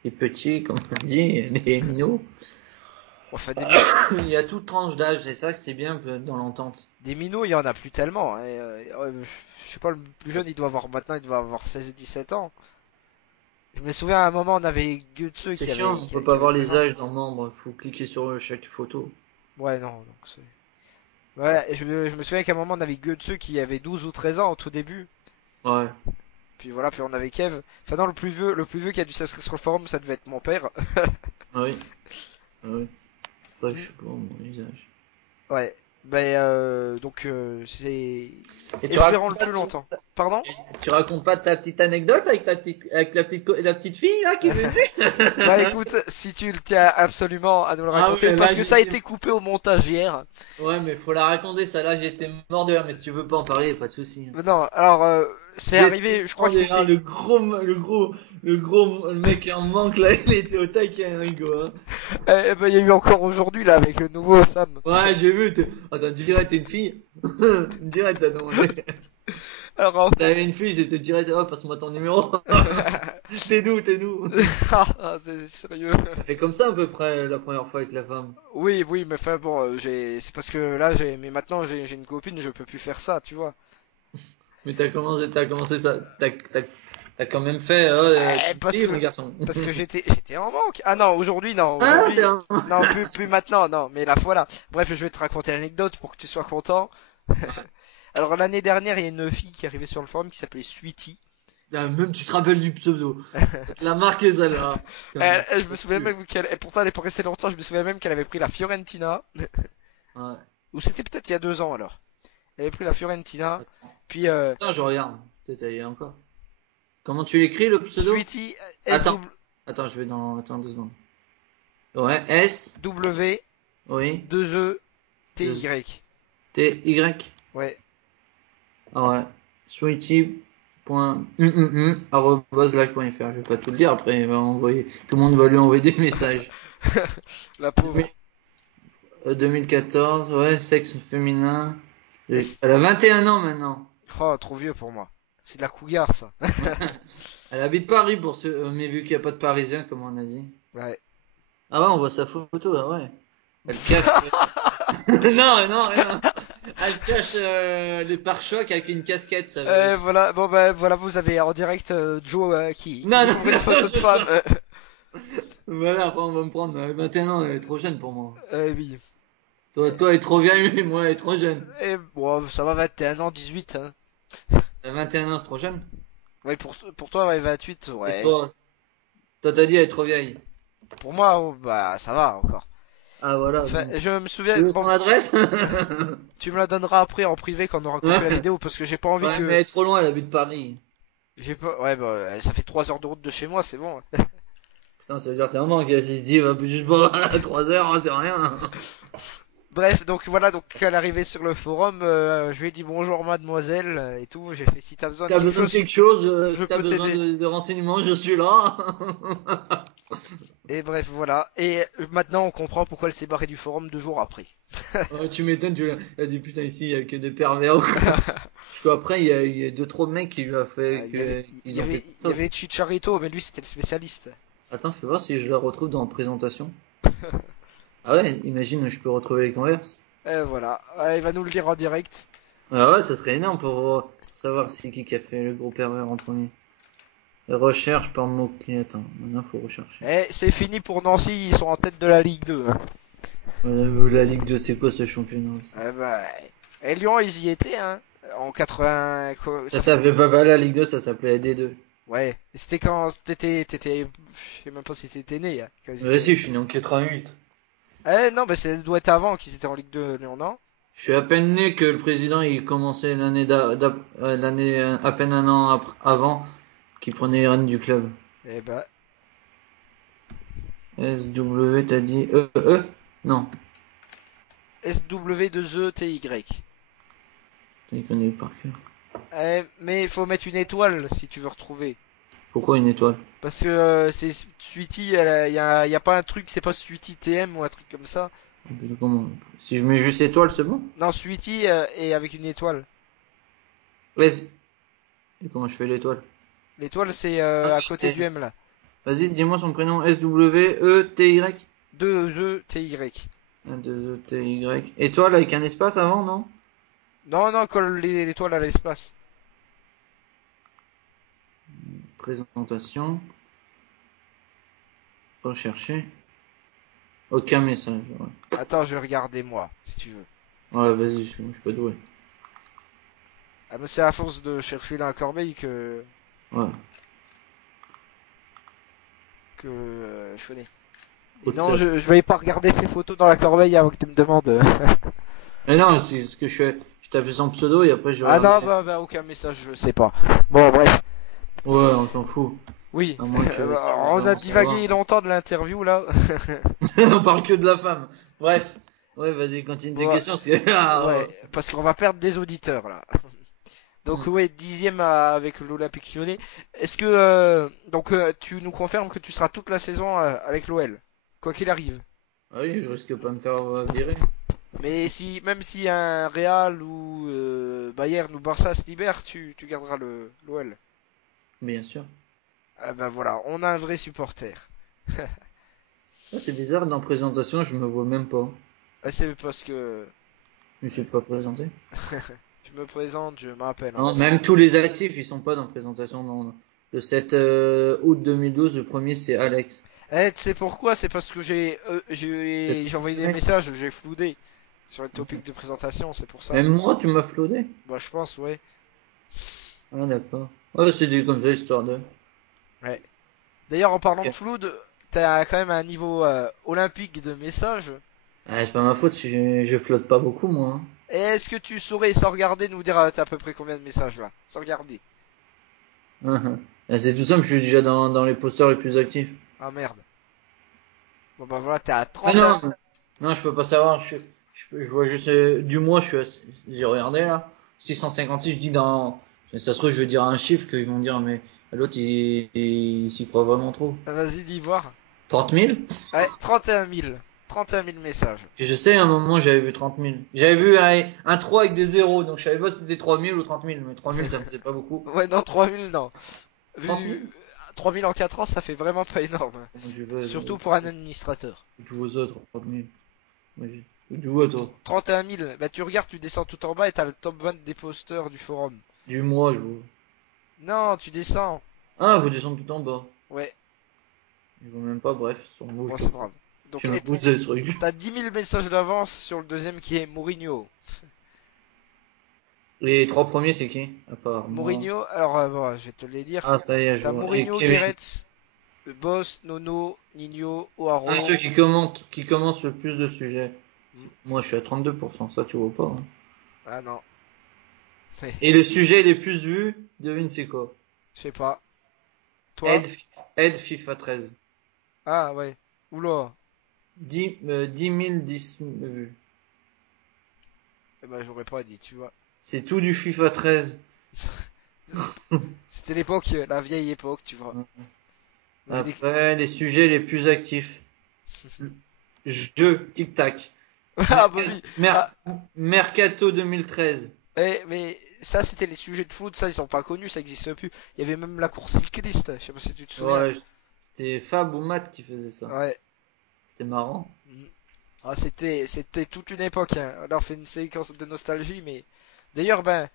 les petits, comme on dit, les minots. enfin, Il y a toute tranche d'âge, et ça, c'est bien dans l'entente. des minots, il y en a plus tellement, hein. Et, je sais pas, le plus jeune, il doit avoir 16 et 17 ans. Je me souviens à un moment, on avait que de ceux C'est chiant, on peut pas qui avaient voir 13 les ans. âges dans membre, faut cliquer sur chaque photo. Ouais, non, donc ouais, et je me souviens qu'à un moment, on avait que de ceux qui avaient 12 ou 13 ans au tout début. Ouais, Puis voilà, puis on avait Kev. Enfin, non, le plus vieux qui a dû s'inscrire sur le forum, ça devait être mon père. ah oui, ah oui. Ouais, je sais pas, mon usage. Ouais. Ben, donc, c'est. Et Espérons le plus longtemps. Pardon? tu racontes pas ta petite anecdote avec la petite fille, là, qui est venue? Bah écoute, si tu le tiens absolument à nous le Ah raconter, oui, parce là, que ça a été coupé au montage hier. ouais, mais faut la raconter, ça, là, j'étais mort de rire, mais si tu veux pas en parler, pas de souci. Non, alors, c'est arrivé, je crois que c'était. Le mec en manque, là, il était au taquet, hein, Hugo, hein. Ben, il y a eu encore aujourd'hui, là, avec le nouveau Sam. Ouais, j'ai vu, attends, direct, t'es une fille? Direct, t'as demandé. Alors, en T'avais une fille, c'était direct, oh, passe-moi ton numéro. T'es d'où? Ah, c'est sérieux. Ça fait comme ça à peu près la première fois avec la femme. Oui, oui, mais enfin bon, c'est parce que là, mais maintenant j'ai une copine, je peux plus faire ça, tu vois. Mais t'as commencé ça, t'as quand même fait, Parce fille ou que, un garçon? j'étais en manque. Ah non, aujourd'hui, non, Ah, aujourd'hui, non, plus maintenant, non, mais la fois là. Bref, je vais te raconter l'anecdote pour que tu sois content. Alors l'année dernière, il y a une fille qui est arrivée sur le forum qui s'appelait Sweetie. Ah, même tu te rappelles du pseudo. La marque celle-là. Je me souviens même et pourtant elle est pas restée longtemps, je me souviens même qu'elle avait pris la Fiorentina. Ouais. Ou c'était peut-être il y a 2 ans alors. Elle avait pris la Fiorentina. Puis Attends, je regarde. Peut-être il y a encore. Comment tu l'écris le pseudo? Sweetie Attends, attends, je vais attends 2 secondes. Ouais, S, SW oui, 2 ETY. T, Y. Ouais. Ah ouais. Sweetie.live.fr. Je vais pas tout le dire après, il va envoyer. Tout le monde va lui envoyer des messages. La pauvre. 2014, ouais, sexe féminin. Est-ce- Elle a 21 ans maintenant. Oh, trop vieux pour moi. C'est de la cougar, ça. Elle habite Paris pour mais vu qu'il n'y a pas de Parisiens, comme on a dit. Ouais. Ah ouais, on voit sa photo, là, ouais. Elle cache. Non, non, non. Elle cache les pare-chocs avec une casquette, ça veut. Voilà, bon bah voilà, vous avez en direct Joe qui Non, non, ouvre une photo de je femme. Voilà, après on va me prendre 21 ans, elle est trop jeune pour moi. Oui. Toi, elle est trop vieille, mais moi, elle est trop jeune. Et bon, ça va 21 ans, 18, hein. 21 ans, c'est trop jeune. Ouais, pour toi, ouais, 28, Et ouais. toi, t'as dit elle est trop vieille. Pour moi, oh, bah ça va encore. Ah voilà, Enfin, bon. je me souviens, Tu veux bon, son adresse? tu me la donneras après en privé quand on aura coupé la Ouais. vidéo parce que j'ai pas envie Ouais, mais que. elle est trop loin, elle habite Paris. J'ai pas. Ouais, bah ça fait 3 heures de route de chez moi, c'est bon. Putain, ça veut dire que t'es un manque, elle s'est dit, va juste boire à 3 heures, hein, c'est rien. Bref, donc voilà, donc à l'arrivée sur le forum, je lui ai dit bonjour mademoiselle et tout. J'ai fait si t'as Si besoin de t'as quelque besoin de chose, quelque chose, je si t'as peux besoin t'aider. de renseignements, je suis là. Et bref, voilà. Et maintenant, on comprend pourquoi elle s'est barrée du forum 2 jours après. Ouais, tu m'étonnes, elle a dit putain ici il y a que des pervers ou quoi. Parce qu'après il y a deux trop de mecs qui lui a fait Il y avait, ils ont fait il y ça. avait Chicharito, mais lui c'était le spécialiste. Attends, fais voir si je la retrouve dans la présentation. Ah ouais, imagine je peux retrouver les converses. Et voilà. Ouais, il va nous le dire en direct. Ah ouais, ça serait énorme pour savoir c'est qui a fait le gros pervers en premier. Recherche par mot-clé, attends, maintenant faut rechercher. Et c'est fini pour Nancy, ils sont en tête de la Ligue 2. Hein. La Ligue 2, c'est quoi ce championnat aussi? Bah, et Lyon, ils y étaient, hein. En 80. Ça s'appelait pas la Ligue 2, ça s'appelait D2. Ouais. Et c'était quand t'étais. Je sais même pas si t'étais né. Hein, quand ils Mais étaient. si, je suis né en 88. Eh non, mais ça doit être avant qu'ils étaient en Ligue 2, Lyon, non? Je suis à peine né que le président il commençait l'année à peine un an avant qu'il prenait les rênes du club. Eh bah. SW, t'as dit Non, SW2ETY. il connaît par cœur. Mais il faut mettre une étoile si tu veux retrouver. Pourquoi une étoile? Parce que c'est Sweetie, y a pas un truc, c'est pas Sweetie TM ou un truc comme ça. Comment? Si je mets juste étoile, c'est bon? Non, Sweetie est avec une étoile. S. Et comment je fais l'étoile? L'étoile c'est à côté du M là. Vas-y, dis-moi son prénom. SWETY. 2ETY. 2ETY. Étoile avec un espace avant, non? Non, non, colle l'étoile à l'espace. Présentation. Rechercher. Aucun message. Ouais, Attends, je vais regarder moi, si tu veux. ouais vas-y, je suis pas doué. Ah, mais c'est à force de chercher dans la corbeille Ouais. je connais. Et non, Auteur. je vais pas regarder ces photos dans la corbeille avant que tu me demandes. Mais non, c'est ce que je fais. Je tape son pseudo et après je Ah non, regarde. bah aucun message, je sais pas. Bon, bref. Ouais, on s'en fout. Oui, À moins que tu veux on a vraiment divagué savoir. longtemps de l'interview là. On parle que de la femme. Bref. Ouais, vas-y, continue tes Ouais, questions. Ah, ouais. ouais, parce qu'on va perdre des auditeurs là. Donc Hmm. ouais, 10e avec l'Olympique Lyonnais. Est-ce que tu nous confirmes que tu seras toute la saison avec l'OL, quoi qu'il arrive. Ah oui, je risque pas de me faire virer. Mais si même si un Real ou Bayern ou Barça se libère, tu garderas le l'OL. Bien sûr. Ah ben voilà, on a un vrai supporter. Ah, c'est bizarre, dans présentation, je me vois même pas. Ah, c'est parce que Je me suis pas présenté. je me présente, je m'appelle. Hein. Non, même tous les actifs, ils sont pas dans présentation. Non. Le 7 août 2012, le premier c'est Alex. Eh, tu sais pourquoi? C'est parce que j'ai envoyé des messages, j'ai floudé sur le topic de présentation, c'est pour ça. Même moi, tu m'as flaudé? Bah je pense, ouais. Ah, d'accord. Ouais, c'est dit comme ça, histoire de. Ouais. D'ailleurs, en parlant de Ok. floud, t'as quand même un niveau olympique de messages. Ah, c'est pas ma faute si je flotte pas beaucoup, moi. Hein. Et est-ce que tu saurais, sans regarder, nous dire t'as à peu près combien de messages là? Sans regarder. Ah, c'est tout simple, je suis déjà dans les posters les plus actifs. Ah merde. Bon bah voilà, t'es à Ah 31. non, non, je peux pas savoir. Je vois juste du mois, j'ai regardé là. 656, je dis dans. Ça se trouve, je vais dire un chiffre qu'ils vont dire, mais l'autre, il s'y croit vraiment trop. Vas-y, dis voir. 30 000? Ouais, 31 000. 31 000 messages. Je sais, à un moment, j'avais vu 30 000. J'avais vu un 3 avec des zéros, donc je savais pas si c'était 3 000 ou 30 000, mais 3 000, ça me faisait pas beaucoup. Ouais, non, 3000, non. 30 000? Vu 3000 en 4 ans, ça fait vraiment pas énorme. Comment tu veux, Surtout pour un administrateur. tu vois ça, 30 000. Moi, tu vois, toi. 31 000, bah tu regardes, tu descends tout en bas et t'as le top 20 des posters du forum. Du mois, je vois. Non, tu descends. Ah, faut descendre tout en bas. Ouais, Je vois même pas, bref, sur moi, bon, je c'est vois. grave. Je Donc, sais même pas où c'est, ce truc. t'as 10 000 messages d'avance sur le deuxième qui est Mourinho. Les 3 premiers, c'est qui? À part moi. Mourinho, alors bon, je vais te les dire. Ah, ça y est, je T'as vois. Et Mourinho, Kevin. Guéretz, Boss, Nono, Nino, Oaro. Ah, ceux qui commentent, qui commencent le plus de sujets. Hmm. Moi, je suis à 32%, ça, tu vois pas, hein. Ah non, Et le sujet les plus vus, devine c'est quoi? je sais pas. Toi? Aide, aide FIFA 13. Ah ouais. Oula. 10 000 10 vues. Eh ben j'aurais pas dit, tu vois. C'est tout du FIFA 13. C'était l'époque, la vieille époque, tu vois. On avait des- Après, les sujets les plus actifs. Jeux, tic-tac. Ah bah oui. Ah, Mercato 2013. mais ça c'était les sujets de foot, ça ils sont pas connus, ça existe plus. Il y avait même la course cycliste, je sais pas si tu te souviens. Ouais, c'était Fab ou Matt qui faisait ça. Ouais. C'était marrant. Mhm. Ah c'était toute une époque, hein. Là on fait une séquence de nostalgie, mais d'ailleurs ben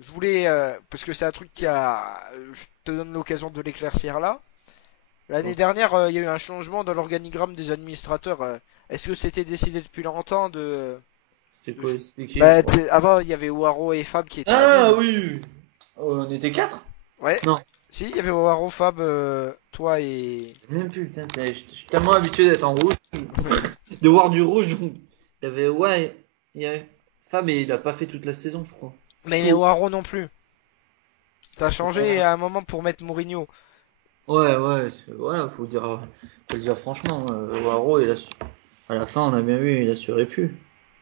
je voulais parce que c'est un truc je te donne l'occasion de l'éclaircir là. L'année Bon, dernière, il y a eu un changement dans l'organigramme des administrateurs. Est-ce que c'était décidé depuis longtemps c'était de quoi? ch- C'était qui? Bah, avant, il y avait Waro et Fab qui étaient Ah admin. oui! Oh, on était 4. Ouais. Non, Si, il y avait Waro, Fab, toi et... même plus, putain, je suis tellement habitué d'être en rouge, de voir du rouge. Donc, il y avait, ouais, il y a Fab, et il a pas fait toute la saison, je crois. Mais Tout. Waro non plus. T'as changé Ouais, à un moment pour mettre Mourinho. ouais, voilà, faut le dire franchement, Waro, à la fin, on a bien vu, il assurait plus.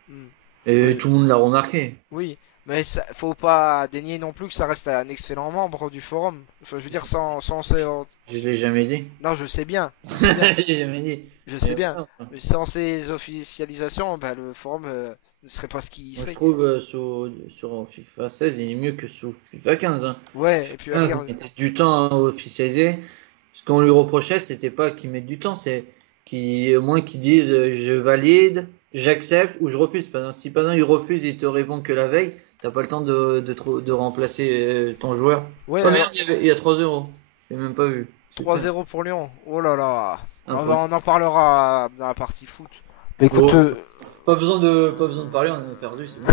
Hmm. Et Oui. tout le monde l'a remarqué. Oui. Mais faut pas dénier non plus que ça reste un excellent membre du forum. Enfin, je veux dire, Je l'ai jamais dit. Non, je sais bien. Je sais bien. J'ai jamais dit. Je sais Mais bien. voilà. Mais sans ces officialisations, bah, le forum ne serait pas ce qu'il Moi, je serait. trouve sur FIFA 16, il est mieux que sur FIFA 15. Hein. Ouais, et FIFA puis 15, il regarde. mettait du temps à officialiser. Ce qu'on lui reprochait, c'était pas qu'il mette du temps, c'est au moins qu'il dise je valide, j'accepte ou je refuse. Si par exemple il refuse et il te répond que la veille, t'as pas le temps de remplacer ton joueur. Ouais, Oh merde, alors il y a 3-0. J'ai même pas vu. Super. 3-0 pour Lyon. Oh là là. Incroyable. On en parlera dans la partie foot. Mais écoute, Bon, pas besoin de parler, on a perdu, c'est bon.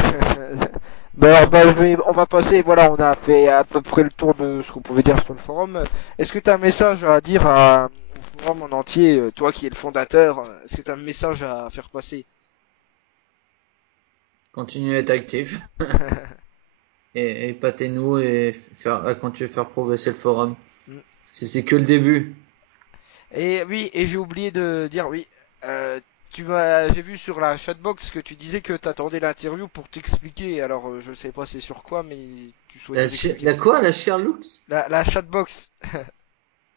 on va passer. Voilà, on a fait à peu près le tour de ce qu'on pouvait dire sur le forum. Est-ce que tu as un message à dire au forum en entier, toi qui es le fondateur? Est-ce que tu as un message à faire passer? Continuez à être actif et épatez-nous et continuer à faire progresser le forum. Mm. C'est que le début. Et oui, et j'ai oublié de dire, oui, euh, j'ai vu sur la chatbox que tu disais que t'attendais l'interview pour t'expliquer. Alors, je ne sais pas c'est sur quoi, mais tu souhaitais t'expliquer. La quoi, la Sherlooks? La chatbox.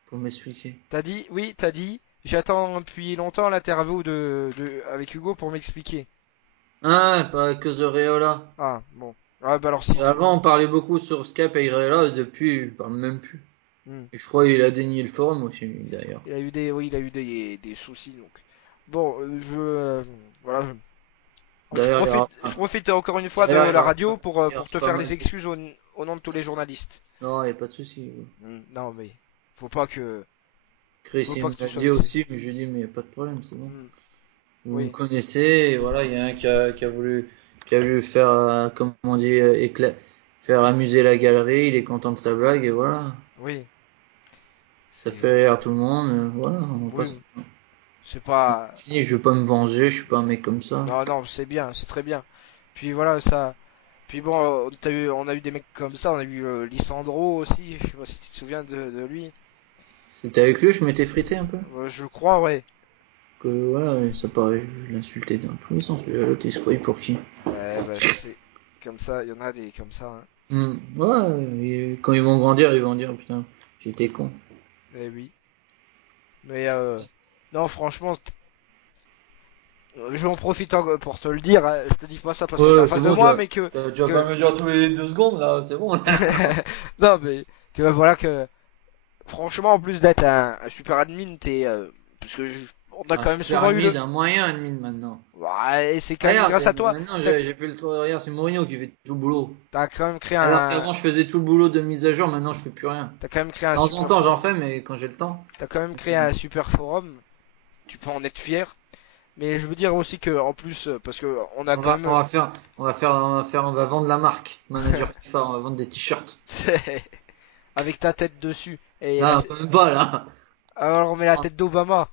Pour m'expliquer. T'as dit, j'attends depuis longtemps l'interview avec Hugo pour m'expliquer. Ah, pas à cause de Réola. Ah, bon. Ah, bah alors si tu... Avant, on parlait beaucoup sur Skype avec Réola, et depuis, il parle même plus. Hmm. Et je crois qu'il a dénié le forum aussi, d'ailleurs. Oui, il a eu des soucis, donc. Bon, voilà, D'ailleurs, je profite encore une fois de d'ailleurs, la radio il y aura pour te pas faire mal les excuses au nom de tous les journalistes. Non, il n'y a pas de souci. Non, mais faut pas que, Chris, faut il pas me que tu l'a sois dit vexé. aussi, mais je lui ai dit, mais il n'y a pas de problème, c'est bon. Hmm. Vous me Oui, connaissez, et voilà, il y a un qui a voulu faire, comme on dit, faire amuser la galerie, il est content de sa blague, et voilà. oui, Ça c'est, fait rire tout le monde, voilà, on passe. oui, c'est C'est pas, fini, je veux pas me venger, je suis pas un mec comme ça. non, non, c'est bien, c'est très bien. Puis voilà, ça, puis bon, on a eu des mecs comme ça, on a eu Lissandro aussi, je sais pas si tu te souviens de lui. C'était avec lui, je m'étais frité un peu. Je crois, ouais. Que voilà, ça paraît, je l'insultais dans tous les sens. L'autre, il se croyait pour qui? Ouais, bah ça c'est comme ça, il y en a des comme ça, hein. Ouais, et quand ils vont dire, putain, j'étais con. Eh oui. Mais non, franchement, Je vais en profiter pour te le dire, hein. Je te dis pas ça parce que t'es en Ouais, c'est face de bon, moi, mais que, tu vas pas que... me dire tous les 2 secondes là, c'est bon. non, mais que voilà que franchement, en plus d'être un super admin, parce que on a Un quand même super souvent eu admin, le, un moyen admin maintenant. ouais, et c'est quand même Regarde, grâce à toi, maintenant t'as j'ai plus le temps. Regarde, c'est Mourinho qui fait tout le boulot. t'as quand même créé Alors un, qu'avant je faisais tout le boulot de mise à jour, maintenant je fais plus rien. t'as quand même créé un De temps en super, temps j'en fais, mais quand j'ai le temps. t'as quand même créé un super forum. Tu peux en être fier. Mais je veux dire aussi que en plus, parce que on a On quand va, même, on va vendre la marque. Manager FIFA, on va vendre des t-shirts. avec ta tête dessus. Et Non, quand même pas là. alors on met la tête d'Obama.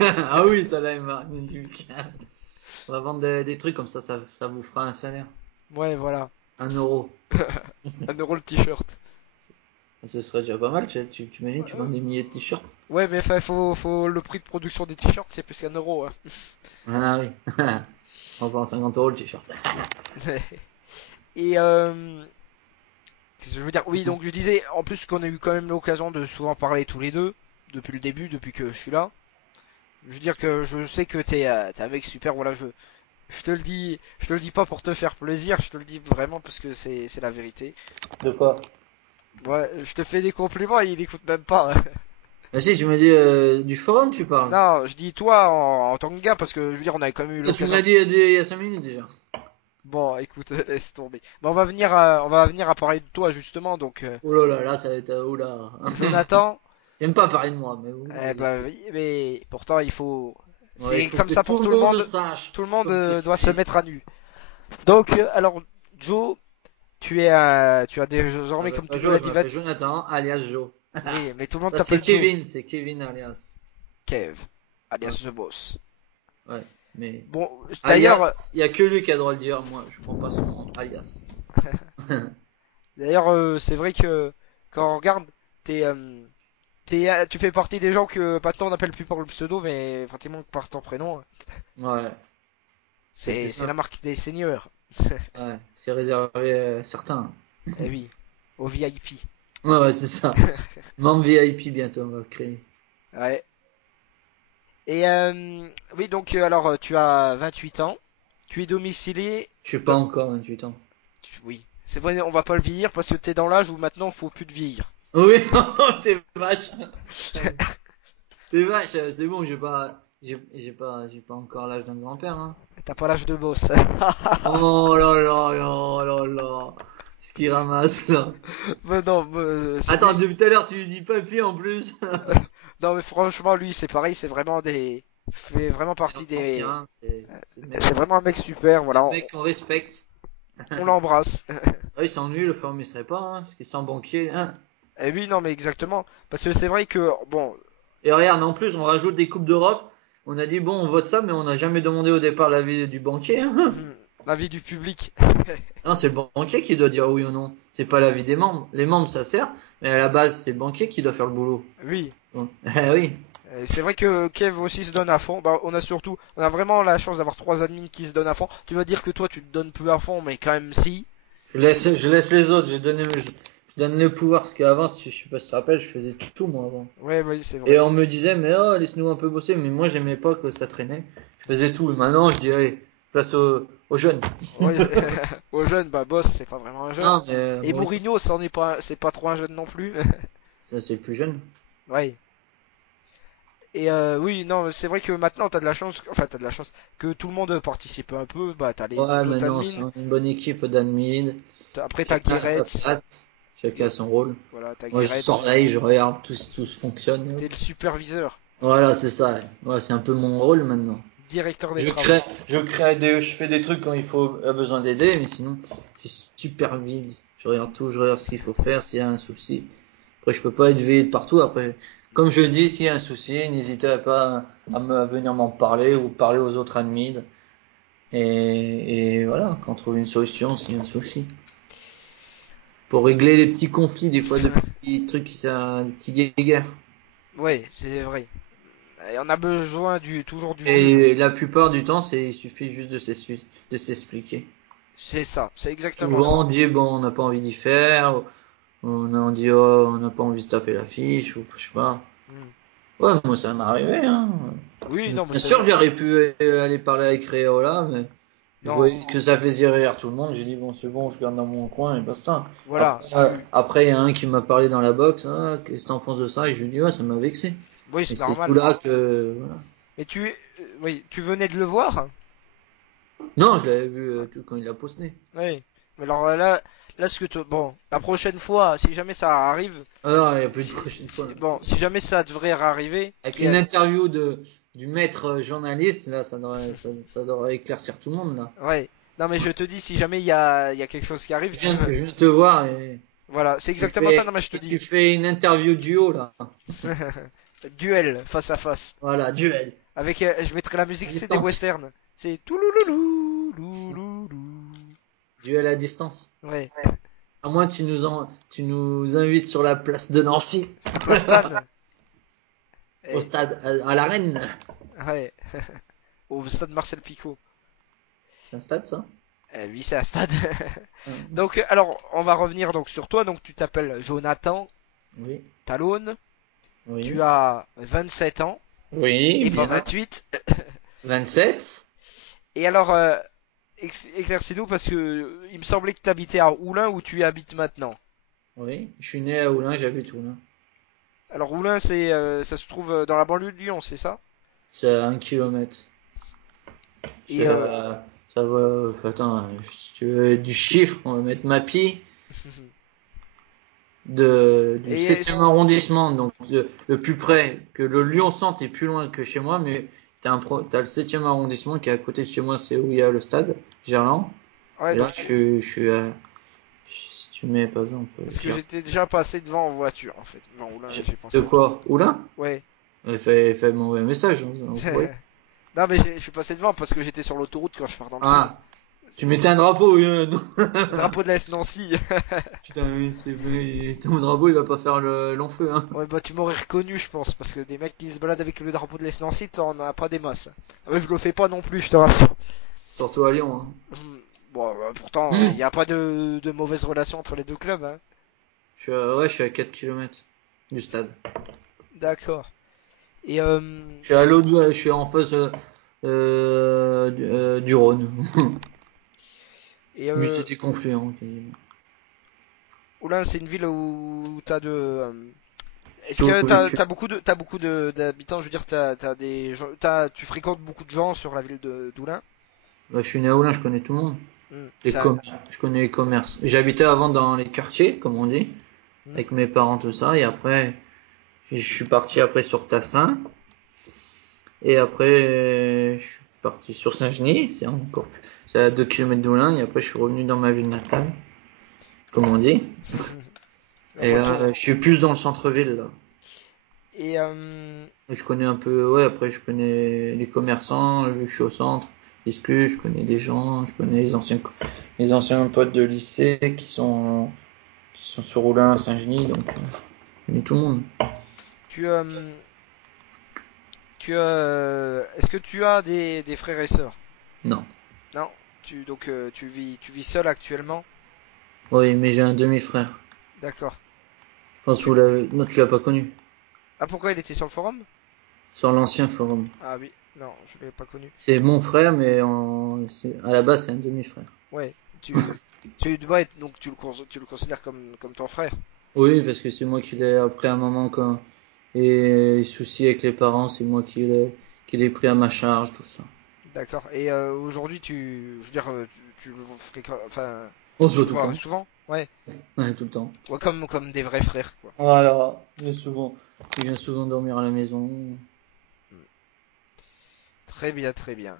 Ah oui, ça là est magnifique. On va vendre des trucs comme ça vous fera un salaire. Ouais, voilà. 1 euro. 1 euro le t-shirt. Ce serait déjà pas mal, tu imagines, tu vends des milliers de t-shirts. Ouais, mais faut le prix de production des t-shirts, c'est plus qu'1 euro, hein. Ah oui. On vend 50 euros le t-shirt. Et qu'est-ce que je veux dire? Oui, donc je disais, en plus qu'on a eu quand même l'occasion de souvent parler tous les deux depuis le début, depuis que je suis là. Je veux dire que je sais que t'es un mec super. Voilà, je te le dis pas pour te faire plaisir, je te le dis vraiment parce que c'est la vérité. De quoi? Ouais, je te fais des compliments, il écoute même pas. Ah si, tu m'as dit du forum, tu parles. Non, je dis toi en tant que gars parce que je veux dire, on avait quand même eu Ah, tu me l'occasion. l'as dit il y a 5 minutes déjà. Bon, écoute, laisse tomber. Mais on va venir à parler de toi justement. Donc, Oh là là, là, ça va être. Oh là. Jonathan, J'aime pas parler de moi, mais bon, eh vas-y, ben, explique. oui, mais pourtant il faut. Ouais, il C'est faut comme que ça tout pour le tout le monde monde. sache Tout le monde comme je doit se suis. mettre à nu. Donc, alors, Joe, tu as Je désormais, m'appelle comme pas tu me Joe, l'as je dit, m'appelle Jonathan, alias Joe. oui, mais tout le monde Ça, c'est t'appelle Joe. Kevin, c'est Kevin alias. Kev, Ouais, alias The Boss. ouais, mais. Bon, d'ailleurs, Alias, il y a que lui qui a le droit de le dire, moi, je prends pas son nom, alias. c'est vrai que quand on regarde, tu fais partie des gens que maintenant on n'appelle plus par le pseudo, mais pratiquement par ton prénom. Ouais, c'est plus C'est la simple. marque des seigneurs. Ouais, c'est réservé à certains. Eh oui, au VIP. Ouais, ouais, c'est ça. Membre VIP bientôt, on va créer. Ouais. Et oui, donc alors tu as 28 ans, tu es domicilié. Je suis pas de- encore 28 ans. Oui, c'est vrai, on va pas le vieillir parce que t'es dans l'âge où maintenant faut plus te vieillir. Oui, t'es vache. T'es vache, c'est bon, j'ai pas encore l'âge d'un grand-père, hein. T'as pas l'âge de boss. Oh là là là là là. Ce qu'il ramasse là. Mais non, c'est Attends, lui. depuis tout à l'heure, tu lui dis papy en plus. Non, mais franchement, lui, c'est pareil, fait vraiment C'est partie un des. ancien, c'est le mec, C'est vraiment un mec super, c'est voilà, le mec qu'on respecte. on l'embrasse. Ah, il s'ennuie, le forum il serait pas, hein, parce qu'il sent banquier, hein. Et oui, non, mais exactement. Parce que c'est vrai que, bon, Et regarde, en plus, on rajoute des coupes d'Europe. On a dit bon, on vote ça, mais on n'a jamais demandé au départ l'avis du banquier, hein. l'avis du public. Non, c'est le banquier qui doit dire oui ou non. C'est pas l'avis des membres. Les membres, ça sert, mais à la base, c'est le banquier qui doit faire le boulot. Oui. Bon. Eh oui. C'est vrai que Kev aussi se donne à fond. Bah, on a vraiment la chance d'avoir trois admins qui se donnent à fond. Tu vas dire que toi, tu te donnes plus à fond, mais quand même si. Je laisse les autres. Je donne le pouvoir parce qu'avant, je sais pas si tu te rappelles, je faisais tout moi avant. Ouais, oui, c'est Et vrai. on me disait, mais oh, laisse-nous un peu bosser. Mais moi, j'aimais pas que ça traînait. Je faisais tout. Et maintenant, je dis, allez, place aux jeunes. Ouais, aux jeunes, bah, boss, c'est pas vraiment un jeune. Non, mais Et Mourinho, Mourinho, c'est pas trop un jeune non plus. ça, c'est le plus jeune. Ouais. Et oui, non, c'est vrai que maintenant t'as de la chance, enfin t'as de la chance que tout le monde participe un peu. Bah t'as les Ouais, autres maintenant, c'est admins, une bonne équipe d'admin. après t'as Chacun a sa Guéretz, place. Chacun a son rôle. voilà, t'as Moi, je Guéretz, surveille, je regarde, tout fonctionne. Et t'es hop. le superviseur, Voilà, c'est ça. Ouais, c'est un peu mon rôle maintenant. directeur des Je travaux. crée, je fais des trucs quand a besoin d'aider, mais sinon, je supervise. Je regarde tout, je regarde ce qu'il faut faire, s'il y a un souci. Après, je peux pas être veillé de partout. Après, comme je dis, s'il y a un souci, n'hésitez pas à venir m'en parler ou parler aux autres admins. Et voilà, qu'on trouve une solution s'il y a un souci. Pour régler les petits conflits, des fois, de petits trucs des petits guéguerres. Ouais, c'est vrai. Et on a besoin toujours du juge. Et la plupart du temps, il suffit juste de s'expliquer. C'est ça, c'est exactement Souvent, ça. on dit, bon, on n'a pas envie d'y faire, on dit, oh, on n'a pas envie de se taper l'affiche, ou je sais pas. Hmm. Ouais, moi ça m'est arrivé, hein. Oui, non, mais Bien sûr, j'aurais pu aller parler avec Réola, mais je non, voyais que ça faisait rire tout le monde. J'ai dit, bon, c'est bon, je garde dans mon coin et basta. voilà. Après, il y a un qui m'a parlé dans la boxe, ah, qu'est-ce que t'en penses de ça? Et je lui ai dit, ouais, ça m'a vexé. Oui, Et c'est c'est normal. tout là que, voilà. Mais oui, tu venais de le voir? Non, je l'avais vu tout quand il a posté. Oui. Mais alors là, bon, la prochaine fois, si jamais ça arrive, Alors, il n'y a plus de prochaine fois. bon, si jamais ça devrait arriver, Avec une interview du maître journaliste, là, ça devrait éclaircir tout le monde, là. ouais. Non, mais je te dis, si jamais il y a quelque chose qui arrive, Je viens te voir et voilà, c'est exactement ça. Non, mais je te tu dis, fais une interview duo, là. duel face à face. Voilà, duel. Avec, je mettrai la musique, À c'est des distance. westerns. C'est tout louloulou, louloulou. Duel à distance. Ouais. À moins que tu nous invites sur la place de Nancy, Au stade. au Eh, stade, à l'Arène. ouais. Au stade Marcel Picot. C'est un stade, ça? Oui, c'est un stade. Hum. Donc, alors, on va revenir donc sur toi. Donc, tu t'appelles Jonathan Oui, Talon. Tu oui. as 27 ans Oui, et pas bien. 28. 27. Et alors, éclaircis-nous parce que il me semblait que tu habitais à Oulin où tu y habites maintenant. Oui, je suis né à Oulin, j'habite Oulin. Alors, Oulin, ça se trouve dans la banlieue de Lyon, c'est ça? C'est à 1 kilomètre. Et Ça va. Attends, si tu veux du chiffre, on va mettre Mappy du et 7e arrondissement, donc le plus près, que le Lyon-Centre est plus loin que chez moi, mais t'as le 7e arrondissement qui est à côté de chez moi, c'est où il y a le stade, Gerland. ouais, Et là, donc je suis à, si tu mets par exemple, parce que j'étais déjà passé devant en voiture en fait. Devant Oulin, j'ai pensé de à toi. quoi? Oulin? Ouais. Fais m'envoyer un message, on se voit. Non, mais je suis passé devant parce que j'étais sur l'autoroute quand je pars dans le sud. Ah, tu mettais un drapeau, non? Drapeau de l'Est Nancy. Putain, ton drapeau, il va pas faire le long feu, hein. Ouais, bah tu m'aurais reconnu, je pense, parce que des mecs qui se baladent avec le drapeau de l'Est Nancy, t'en as pas des masses. Ah ouais, je le fais pas non plus, je te rassure. Surtout à Lyon, hein. Bon, pourtant, il n'y a pas de mauvaise relation entre les deux clubs, hein. Ouais, je suis à 4 kilomètres du stade. D'accord. Et Je suis à l'autre, je suis en face du Rhône. et Mais c'était confluent. Oulin, c'est une ville où t'as est-ce Oui, que oui, t'as beaucoup d'habitants, je veux dire, t'as des gens, tu fréquentes beaucoup de gens sur la ville de d'Oulin? bah, je suis né à Oulin, je connais tout le monde. Ça. Je connais les commerces. J'habitais avant dans les quartiers, comme on dit, Hmm. avec mes parents, tout ça. Et après, je suis parti après sur Tassin. Et après, je suis parti sur Saint-Genis. C'est à 2 kilomètres d'Oulin. Et après, je suis revenu dans ma ville natale, comme on dit. Et Retour. là, je suis plus dans le centre-ville, là. Et Je connais un peu, ouais, après je connais les commerçants, vu que je suis au centre, discute, je connais des gens, je connais les anciens potes de lycée qui sont sur Roulin à Saint-Genis, donc je connais tout le monde. tu est-ce que tu as des frères et sœurs? Non. Non. Tu vis seul actuellement? Oui, mais j'ai un demi-frère. D'accord. Je pense que Tu non, tu l'as pas connu. Ah, pourquoi il était sur le forum? Sur l'ancien forum. Ah oui, non, je l'ai pas connu. C'est mon frère, mais à la base c'est un demi-frère. Ouais, tu dois être donc tu le considères comme ton frère. Oui, parce que c'est moi qui l'ai, après un moment, quand, et les soucis avec les parents, c'est moi qui l'ai pris à ma charge, tout ça. D'accord. Et aujourd'hui, je veux dire, tu le enfin, On se tu voit le tout le vois temps. souvent? Ouais. Ouais, tout le temps. Ouais, comme des vrais frères, quoi. Voilà, il vient souvent dormir à la maison. Très bien, très bien.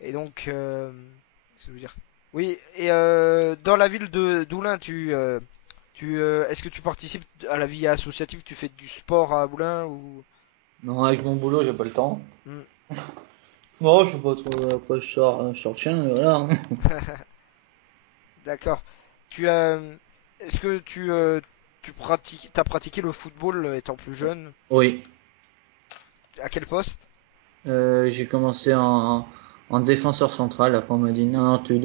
Et donc, qu'est-ce que je veux dire? Oui, et dans la ville de d'Oulin, est-ce que tu participes à la vie associative? Tu fais du sport à Oulin ou? Non, avec mon boulot, j'ai pas le temps. Hmm. Non, je sais pas trop. Après, je sors de chien, et voilà. D'accord. Est-ce que t'as pratiqué le football étant plus jeune? Oui, À quel poste? j'ai commencé en défenseur central. Après, on m'a dit non, tu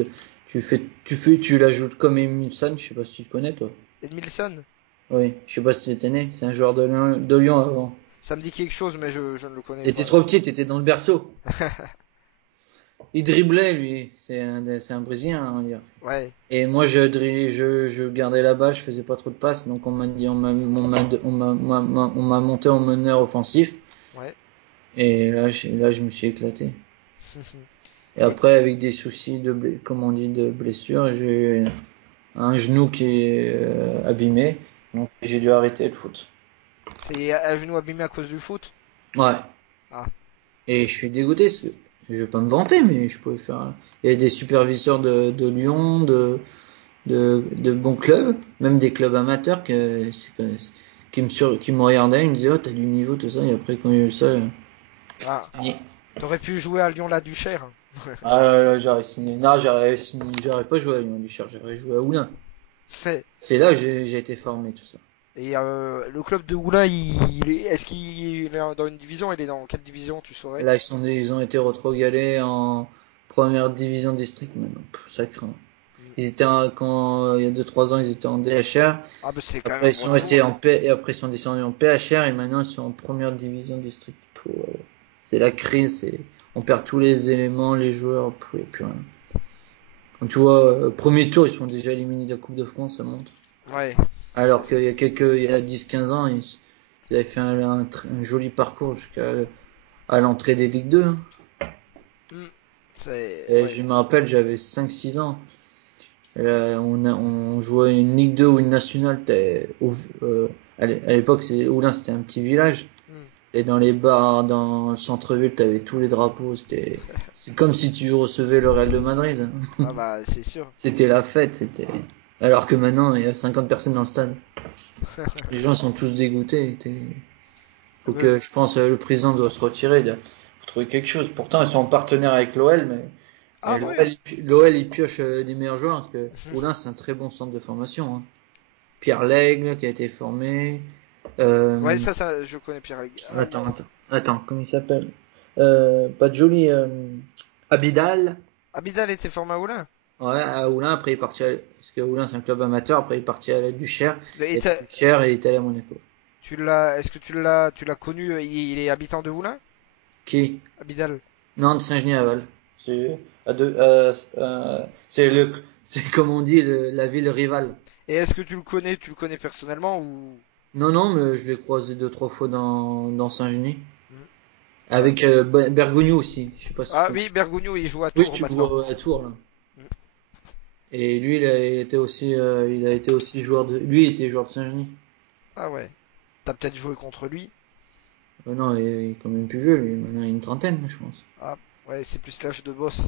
l'ajoutes comme Emilson. Je sais pas si tu le connais, toi. Edmilson? Oui, je sais pas si tu étais né. C'est un joueur de Lyon avant. Ça me dit quelque chose, mais je ne le connais T'étais pas. trop petit, t'étais dans le berceau. Il driblait, lui. C'est un Brésilien, hein, on va dire. Ouais. Et moi, je gardais la balle, je faisais pas trop de passes. Donc, on m'a monté en meneur offensif. Ouais. Et là, je me suis éclaté. Et Et après, avec des soucis comme on dit, de blessure, j'ai eu un genou qui est abîmé. Donc, j'ai dû arrêter le foot. c'est à genou abîmé à cause du foot? Ouais. Ah. Et je suis dégoûté, parce que je vais pas me vanter, mais je pouvais faire. Il y a des superviseurs de Lyon, de bons clubs, même des clubs amateurs qui me regardaient, ils me disaient, oh, t'as du niveau, tout ça. Et après, quand il y a eu ça, Ah. j'ai dit, T'aurais pu jouer à Lyon-la-Duchère. ah là là, j'aurais signé. Non, j'aurais pas joué à Lyon du Cher, j'aurais joué à Oulin. C'est là que j'ai été formé, tout ça. Et le club de Oulin, est-ce qu'il est dans une division? Il est dans quelle division, tu saurais? Là, ils ont été retrogradés en première division district maintenant. Ça craint. Hmm. Il y a 2 3 ans, ils étaient en DHR. Ah bah c'est quand même Après, un ils bon sont niveau, restés hein. en paix et après, ils sont descendus en PHR et maintenant, ils sont en première division district. C'est la crise, on perd tous les éléments, les joueurs, il n'y a plus rien. Quand tu vois, premier tour, ils sont déjà éliminés de la Coupe de France, ça montre. Ouais. Alors il y a 10 15 ans, ils avaient fait un joli parcours jusqu'à à l'entrée des Ligue 2, hein. Hmm. C'est Et ouais. je me rappelle, j'avais 5 6 ans. Et là, on jouait une Ligue 2 ou une nationale. À l'époque, Oulin, c'était un petit village. Hmm. Et dans les bars, dans le centre-ville, t'avais tous les drapeaux. C'est comme si tu recevais le Real de Madrid. Ah bah c'est sûr. C'était la fête, alors que maintenant, il y a 50 personnes dans le stade. Les gens sont tous dégoûtés. Ah bah, Je pense, le président doit se retirer. Faut trouver quelque chose. Pourtant, ils sont partenaires avec l'OL, mais ah ouais. l'OL, il pioche les meilleurs joueurs, parce que Oulin, c'est un très bon centre de formation, hein. Pierre Lègle, qui a été formé. Ouais, Euh, ça, je connais Pierre. Ah, attends, comment il s'appelle? Pas de joli. Abidal. Abidal était formé à Oulin. Ouais, à Oulin, après il est parti parce que Oulin, c'est un club amateur, après il est parti à la Duchère. Et Et la Duchère, il est allé à Monaco. est-ce que tu l'as connu? Il est habitant de Oulin? Qui? Abidal. Non, de Saint-Genis-Aval. C'est c'est comme on dit, la ville rivale. Et est-ce que tu le connais personnellement ou? Non, non, mais je l'ai croisé 2 3 fois dans Saint-Genis. Hmm. Ah, Avec Bergogneau aussi. Je sais pas si tu ah connais. oui, Bergogneau, il joue à Oui, Tours tu le maintenant. vois à Tours là. Hmm. Et lui, il a été aussi lui, il était joueur de Saint-Genis. Ah ouais. T'as peut-être joué contre lui. Non, il est quand même plus vieux, lui. Maintenant, il a une trentaine, je pense. Ah ouais, c'est plus l'âge de boss.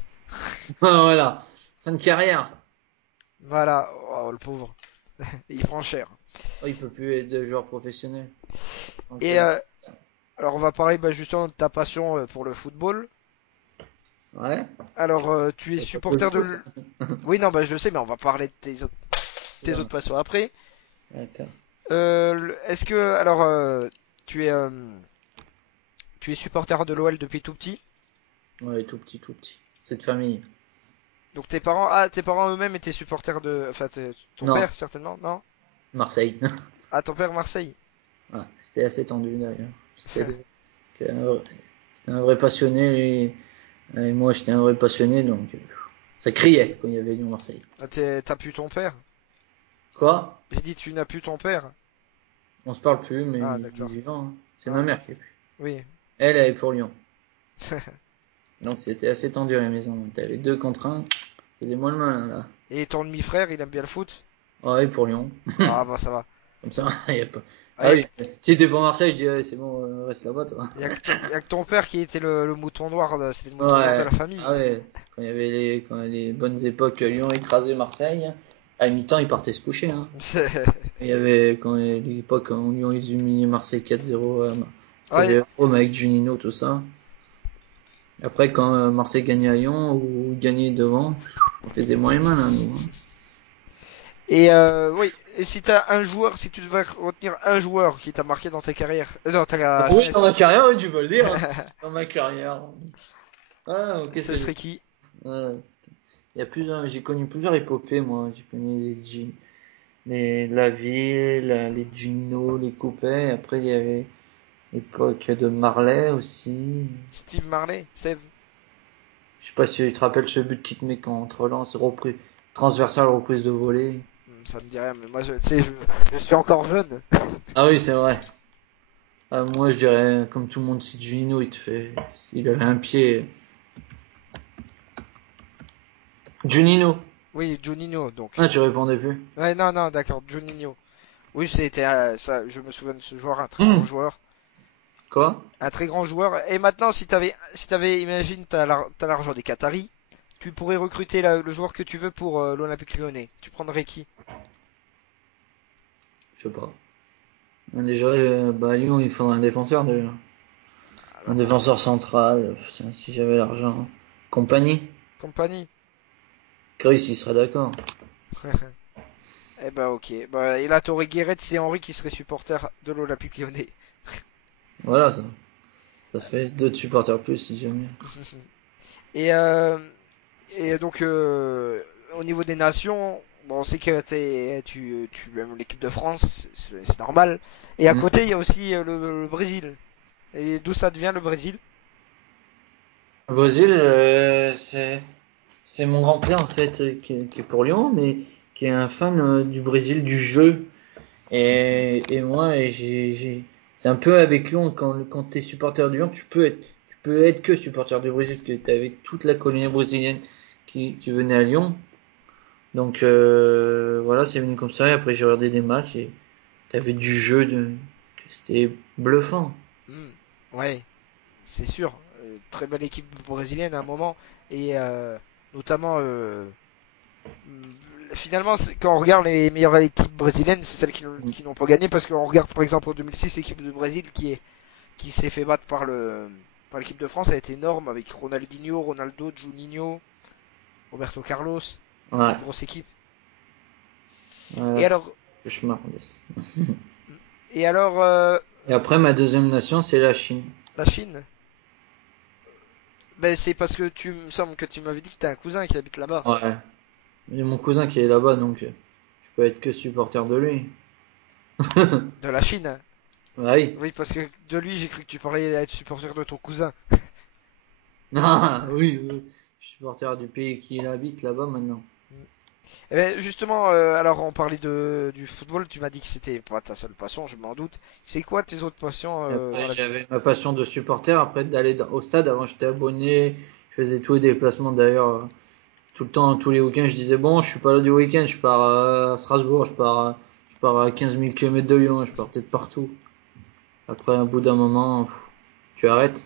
Ah, voilà. Fin de carrière. Voilà. Oh, le pauvre. Il prend cher. Oh, il peut plus être de joueur professionnel. Donc, Et alors on va parler bah, justement de ta passion pour le football. ouais. Alors tu es Et pas que le supporter de foot. Oui, non, bah je le sais, mais on va parler de tes Oula. autres passions après. D'accord. Est-ce que alors tu es euh, tu es supporter de l'OL depuis tout petit? Ouais, tout petit, tout petit. Cette famille. Donc tes parents eux-mêmes étaient supporters de, enfin ton Non, père certainement, non? Marseille. Ah ton père Marseille. Ouais, c'était assez tendu d'ailleurs. C'était un, vrai c'était un vrai passionné. Et moi, j'étais un vrai passionné, donc ça criait quand il y avait Lyon-Marseille. Ah, t'as plus ton père? Quoi? J'ai dit tu n'as plus ton père. On se parle plus, mais Ah il est d'accord. vivant, hein. C'est Ah ma oui. mère qui est plus. Oui. Elle est pour Lyon. Donc c'était assez tendu à la maison. T'avais 2 contre 1. Faisait moins le malin là. Et ton demi-frère, il aime bien le foot? Ouais, pour Lyon. Ah bah ça va. Comme ça, y a pas. Ah, Ah oui, si t'es pour Marseille, je dirais c'est bon, reste là-bas toi. y a que ton père qui était le mouton noir, c'était le mouton noir de Ouais, la famille. ah ouais. Quand les bonnes époques, Lyon écrasait Marseille, à mi-temps, ils partaient se coucher, hein. Il y avait quand l'époque quand Lyon ils humiliaient Marseille 4-0, sur Ouais. les Rome avec Juninho, tout ça. Après, quand Marseille gagnait à Lyon ou gagnait devant, on faisait moins mal, hein, nous, hein. Et oui, et si t'as un joueur, si tu devais retenir un joueur qui t'a marqué dans ta carrière, dans ta Oui, dans jeunesse, ma carrière, oui, tu peux le dire, hein. Dans ma carrière. Ah, ok, ce serait qui? ouais. J'ai connu plusieurs épopées, moi. J'ai connu la ville, les Juninho, les Coupets. Après, il y avait Époque de Marley aussi. Steve Marley, Steve. Je sais pas si tu te rappelles ce but qui te met contre relance, reprise, transversale, reprise de volée. Ça me dit rien, mais moi, tu sais, je suis encore jeune. Ah oui, c'est vrai. Ah, moi, je dirais, comme tout le monde cite Juninho, il avait un pied. Juninho. Oui, Juninho, donc. Ah, tu répondais plus. Ouais, non, non, d'accord, Juninho. Oui, c'était ça, je me souviens de ce joueur, un très grand Hum, joueur. Quoi? Un très grand joueur. Et maintenant, si t'avais, imagine, t'as l'argent des Qataris, tu pourrais recruter le joueur que tu veux pour l'Olympique Lyonnais. Tu prendrais qui? Je sais pas. Déjà, bah, à Lyon, il faudrait un défenseur déjà. Un Alors, défenseur central, putain, si j'avais l'argent. Compagnie. compagnie. Chris, il serait d'accord. Eh ben, ok. Bah, et là, t'aurais Guéret et Henry qui seraient supporters de l'Olympique Lyonnais. Voilà, ça fait deux de supporters plus si j'aime bien. Et, euh, et donc, au niveau des nations, bon, on sait que tu aimes l'équipe de France, c'est normal. Et à Hmm. côté, il y a aussi le Brésil. Et d'où ça devient le Brésil? Au Brésil, c'est mon grand-père en fait qui est pour Lyon, mais qui est un fan du Brésil, du jeu. Et moi, c'est un peu avec Lyon, quand tu es supporter du Lyon, tu peux être que supporter du Brésil, parce que tu avais toute la colonie brésilienne qui venait à Lyon. Donc voilà, c'est venu comme ça, et après j'ai regardé des matchs, et tu avais du jeu, c'était bluffant. Hmm, ouais, c'est sûr. Très belle équipe brésilienne à un moment. Et notamment, hmm, finalement, quand on regarde les meilleures équipes brésiliennes, c'est celles qui n'ont pas gagné. Parce qu'on regarde par exemple en 2006, l'équipe de Brésil qui s'est fait battre par l'équipe de France, a été énorme avec Ronaldinho, Ronaldo, Juninho, Roberto Carlos. Très Ouais, grosse équipe. Et voilà, c'est alors, cauchemar. et alors Et après, ma deuxième nation, c'est la Chine. la Chine? Ben, c'est parce que tu me semble que tu m'avais dit que t'as un cousin qui habite là-bas. Ouais. Il y a mon cousin qui est là-bas, donc je peux être que supporter de lui. De la Chine. Bah oui. Oui, parce que de lui, j'ai cru que tu parlais d'être supporter de ton cousin. Ah, oui, oui. Je suis supporter du pays qui habite là-bas maintenant. Eh ben, justement, alors on parlait du football, tu m'as dit que c'était pas ta seule passion, je m'en doute. C'est quoi tes autres passions Et dans après, la vie? j'avais ma passion de supporter, après d'aller au stade. Avant, j'étais abonné. Je faisais tous les déplacements d'ailleurs. Tout le temps, tous les week-ends, je disais, bon, je suis pas là du week-end, je pars à Strasbourg, je pars à 15 000 km de Lyon, je partais de partout. Après, un bout d'un moment, tu arrêtes.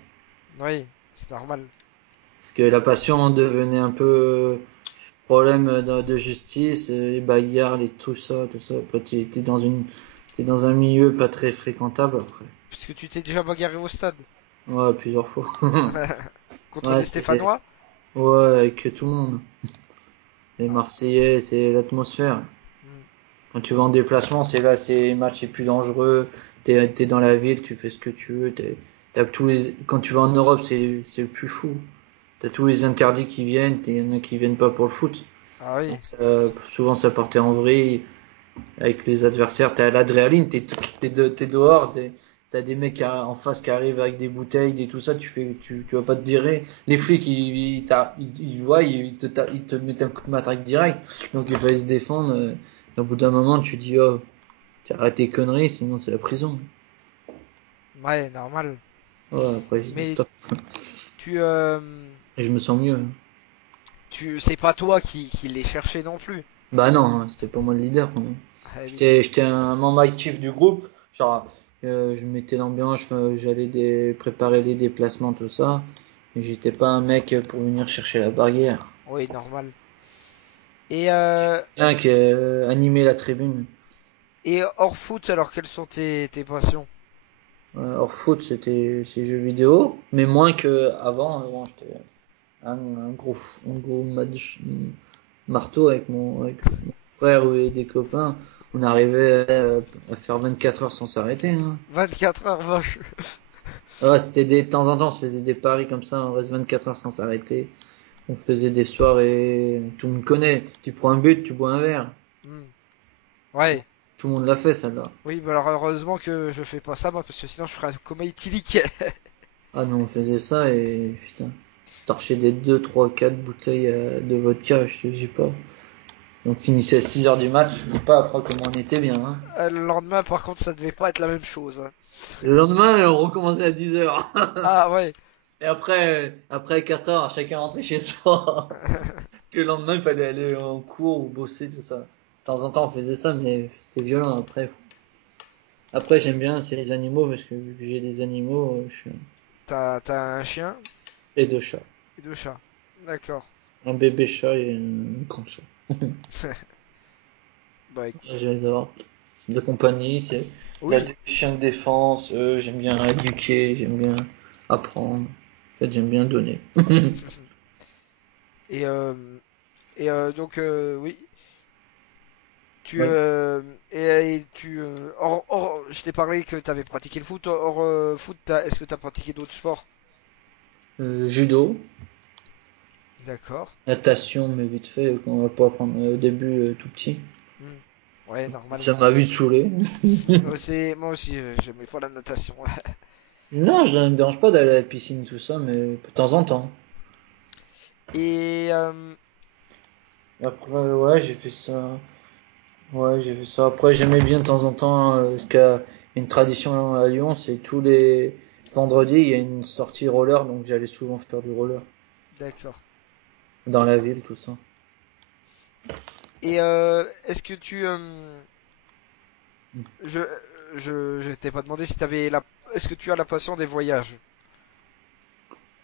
Oui, c'est normal. Parce que la passion devenait un peu problème de justice, les bagarres, les tout ça, tout ça. Après, t'es dans un milieu pas très fréquentable après. Puisque tu t'es déjà bagarré au stade. Ouais, plusieurs fois. Contre Ouais, des Stéphanois? ouais, avec tout le monde. Les Marseillais, c'est l'atmosphère. Hmm. Quand tu vas en déplacement, c'est là, c'est les matchs les plus dangereux. T'es dans la ville, tu fais ce que tu veux. Quand tu vas en Europe, c'est le plus fou. T'as tous les interdits qui viennent, il y en a qui viennent pas pour le foot. Ah oui, Donc souvent ça partait en vrille avec les adversaires. T'as l'adrénaline, t'es dehors, t'as des mecs en face qui arrivent avec des bouteilles, et tout ça, tu vas pas te dire. Les flics, ils voient, ils te mettent un coup de matraque direct. Donc il fallait se défendre. Au bout d'un moment, tu dis, oh, tu arrêtes tes conneries, sinon c'est la prison. ouais, normal. Ouais, après j'ai dit Mais stop. tu, Et je me sens mieux. c'est pas toi qui les cherchais non plus. Bah non, hein, c'était pas moi le leader. Ah oui. J'étais un membre actif du groupe. Genre, je mettais l'ambiance, j'allais préparer les déplacements, tout ça. Mais j'étais pas un mec pour venir chercher la barrière. Oui, normal. Et, Un qui animait la tribune. et hors foot, alors quelles sont tes passions? Hors foot, c'était ces jeux vidéo, mais moins que avant. Avant, j'étais un gros match marteau avec mon frère et des copains. On arrivait à faire 24 heures sans s'arrêter, hein. 24 heures, vache. Ouais, de temps en temps, on se faisait des paris comme ça, on reste 24 heures sans s'arrêter. On faisait des soirées, tout le monde connaît. Tu prends un but, tu bois un verre. Hmm. Tout, Ouais, Tout le monde l'a fait, celle-là. Oui, bah alors heureusement que je fais pas ça moi, parce que sinon je ferais un coma éthylique. Ah non, on faisait ça et putain, torcher des 2, 3, 4 bouteilles de vodka, je te dis pas. On finissait à 6 heures du match, je dis pas après comment on était bien. Hein. Le lendemain, par contre, ça devait pas être la même chose, hein. Le lendemain, on recommençait à 10 heures. Ah ouais. Et après 4 heures, chacun rentrait chez soi. Que le lendemain, il fallait aller en cours ou bosser, tout ça. De temps en temps, on faisait ça, mais c'était violent après. Après, j'aime bien, c'est les animaux, parce que vu que j'ai des animaux, je suis T'as un chien et deux chats. et deux chats. D'accord. Un bébé chat et un grand chat. Bah écoute. J'adore. De compagnie, c'est la Oui. chien de défense, j'aime bien éduquer, j'aime bien apprendre. En fait, j'aime bien donner. Et donc oui, tu Oui. et tu je t'ai parlé que t'avais pratiqué le foot. Hors foot, est-ce que t'as pratiqué d'autres sports? Judo, D'accord. natation, mais vite fait, qu'on va pas apprendre au début tout petit. Hmm. Ouais, Ça normalement. m'a vite saoulé. Moi aussi, j'aimais pas la natation. Non, je ne me dérange pas d'aller à la piscine, tout ça, mais de temps en temps. Et Après, ouais, j'ai fait ça. Ouais, j'ai fait ça. Après, j'aimais bien de temps en temps, parce qu'il y a une tradition à Lyon, c'est tous les vendredis, il y a une sortie roller, donc j'allais souvent faire du roller d'accord. dans la ville, tout ça. Et est-ce que je je t'ai pas demandé si t'avais la est-ce que tu as la passion des voyages?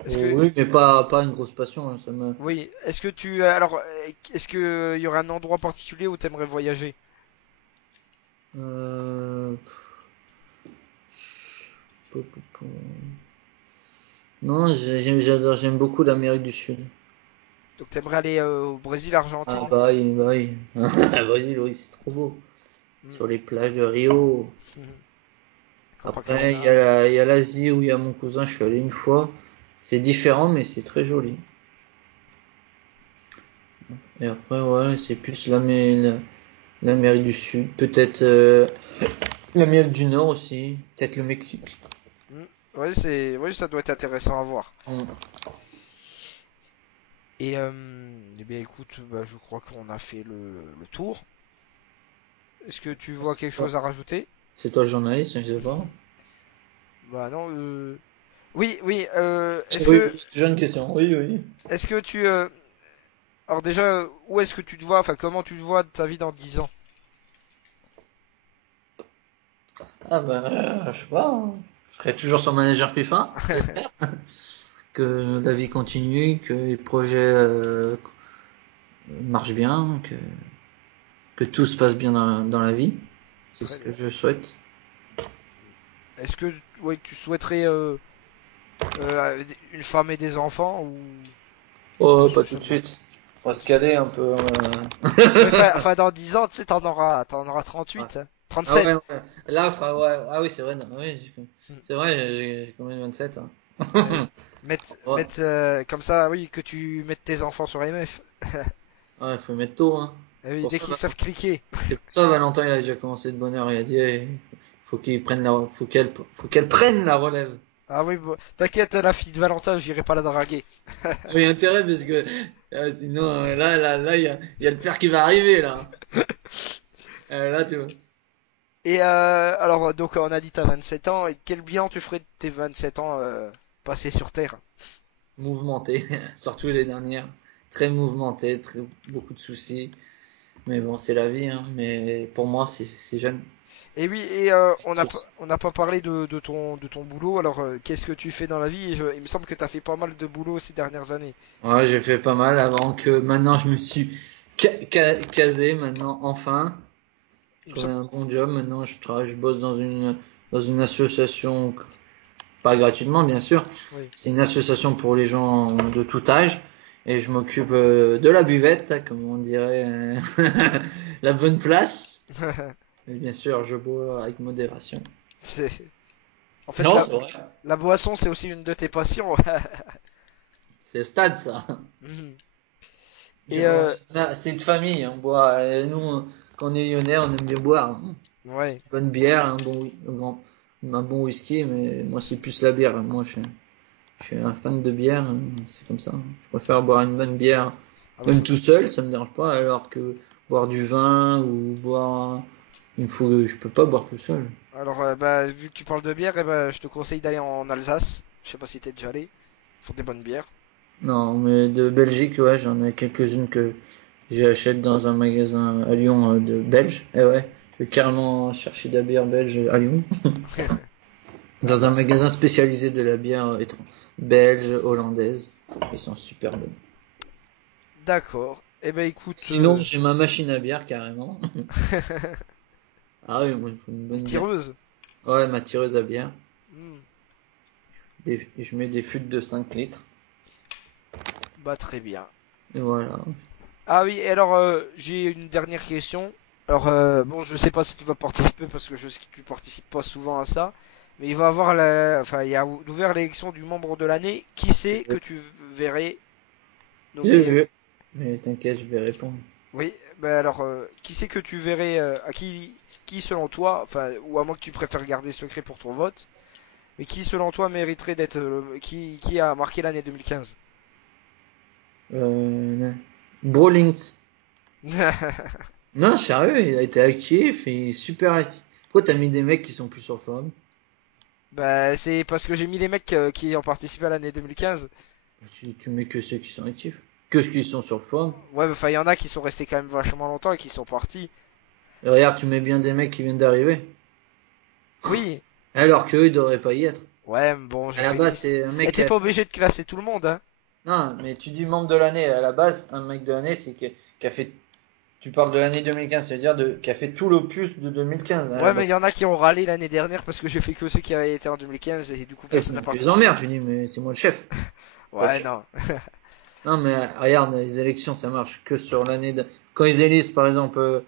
Est-ce que Oui, mais pas une grosse passion, hein, ça me. oui, est-ce que tu alors est-ce que il y aurait un endroit particulier où t'aimerais voyager? Euh... Non, j'aime beaucoup l'Amérique du Sud. Donc t'aimerais aller au Brésil, Ah Argentine? bah oui, bah oui. Brésil, oui, c'est trop beau. Hmm. Sur les plages de Rio. Après, Copacabana. il y a l'Asie où il y a mon cousin, je suis allé une fois. C'est différent, mais c'est très joli. Et après, ouais, c'est plus l'Amérique du Sud. Peut-être l'Amérique du Nord aussi. Peut-être le Mexique. Hmm. Ouais, c'est oui, ça doit être intéressant à voir. Mm. Et eh bien écoute, bah, je crois qu'on a fait le tour. Est-ce que tu vois quelque chose à rajouter? C'est toi le journaliste, je sais pas. Bah non. Oui, oui. Oui, j'ai une question. Oui, oui. Est-ce que tu alors déjà, où est-ce que tu te vois, enfin comment tu te vois de ta vie dans 10 ans? Ah bah, je sais pas. Hein. Je serai toujours son manager FIFA. J'espère que la vie continue, que les projets marchent bien, que tout se passe bien dans la vie. C'est Très ce que bien. je souhaite. Est-ce que ouais, tu souhaiterais une femme et des enfants ou pas Oh, pas tout de spécialement? suite. On va se caler un peu. Ouais, enfin, dans 10 ans, tu sais, t'en auras Ouais. 38, hein. Ah ouais, 37. ouais. Là, ouais. Ah oui, c'est vrai. Non, oui, Hmm. c'est vrai, j'ai combien de 27 hein. Ouais. Ouais, Comme ça, oui, que tu mettes tes enfants sur MF. ouais, faut mettre tôt, hein. Eh oui, Pour dès ça, qu'ils savent cliquer. c'est pour ça, Valentin, il a déjà commencé de bonne heure. Il a dit, hey, faut qu'elle prenne la relève. Ah oui, bon, t'inquiète, la fille de Valentin, j'irai pas la draguer. Oui, intérêt, parce que sinon, là, il y a le père qui va arriver, là. Là, tu vois. Et alors, donc, on a dit t'as 27 ans. Et quel bilan tu ferais de tes 27 ans passés sur Terre? Mouvementé, surtout les dernières. Très mouvementé, beaucoup de soucis. Mais bon, c'est la vie, hein. Mais pour moi, c'est jeune. Et oui, et Source. on n'a pas parlé de ton boulot. Alors, qu'est-ce que tu fais dans la vie? Il me semble que t'as fait pas mal de boulot ces dernières années. Ouais, j'ai fait pas mal avant que maintenant je me suis casé, maintenant, enfin. Il Je me trouvais semble. un bon job. Maintenant, je bosse dans une association, pas gratuitement, bien sûr. Oui. C'est une association pour les gens de tout âge. Et je m'occupe de la buvette, comme on dirait, la bonne place. Et bien sûr, je bois avec modération. C'est... En fait, Non, la, c'est vrai. la boisson, c'est aussi une de tes passions. C'est le stade, ça. Mhm. Et C'est une famille, on boit. Nous, quand on est lyonnais, on aime bien boire. Ouais. Bonne bière, un bon whisky, mais moi c'est plus la bière. Je suis un fan de bière, c'est comme ça. Je préfère boire une bonne bière, Ah bah, même tout seul, ça me dérange pas, alors que boire du vin ou boire. Je peux pas boire tout seul. alors, bah, vu que tu parles de bière, eh ben, je te conseille d'aller en Alsace. Je sais pas si t'es déjà allé. Ils font des bonnes bières. Non, mais de Belgique, ouais, j'en ai quelques-unes que j'achète dans un magasin à Lyon de belge. Et ouais, je vais carrément chercher de la bière belge à Lyon. Ah Dans un bah, magasin spécialisé de la bière belge, hollandaise. Ils sont super bonnes. d'accord. Eh ben, écoute, Sinon, j'ai ma machine à bière carrément. Ah oui, moi, il faut une une bonne bière. tireuse. Ouais, ma tireuse à bière. Hmm, Je mets des fûts de 5 litres. bah, très bien. Et voilà. Ah oui, et alors, j'ai une dernière question. Alors, bon, je sais pas si tu vas participer parce que je sais que tu participes pas souvent à ça. Mais il va avoir enfin, il y a ouvert l'élection du membre de l'année. Qui c'est que tu verrais J'ai nommer? vu. Mais t'inquiète, je vais répondre. Oui, bah alors, qui c'est que tu verrais, qui selon toi, enfin, ou à moins que tu préfères garder secret pour ton vote, mais qui selon toi mériterait d'être, qui a marqué l'année 2015? Euh, Brawlings. Non, sérieux, il a été actif et super actif. Pourquoi t'as mis des mecs qui sont plus sur forme? Bah, c'est parce que j'ai mis les mecs qui ont participé à l'année 2015. Tu mets que ceux qui sont actifs. Que ceux qui sont sur forme. Ouais, bah, enfin, il y en a qui sont restés quand même vachement longtemps et qui sont partis. Et regarde, tu mets bien des mecs qui viennent d'arriver. Oui, Alors qu'eux, ils devraient pas y être. ouais, mais bon, À j'ai la fait une base, liste. c'est un Et mec. t'es pas obligé de classer tout le monde, hein. Non, mais tu dis membre de l'année. À la base, un mec de l'année, qui a fait. Tu parles de l'année 2015, c'est-à-dire qui a fait tout l'opus de 2015 à la Ouais, mais base. il y en a qui ont râlé l'année dernière parce que j'ai fait que ceux qui avaient été en 2015 et du coup Et personne n'a tu les participé. emmerdes, tu dis, mais c'est moi le chef. Pas le Ouais, chef. non. Non, mais regarde, les élections, ça marche que sur l'année. Quand ils élisent, par exemple,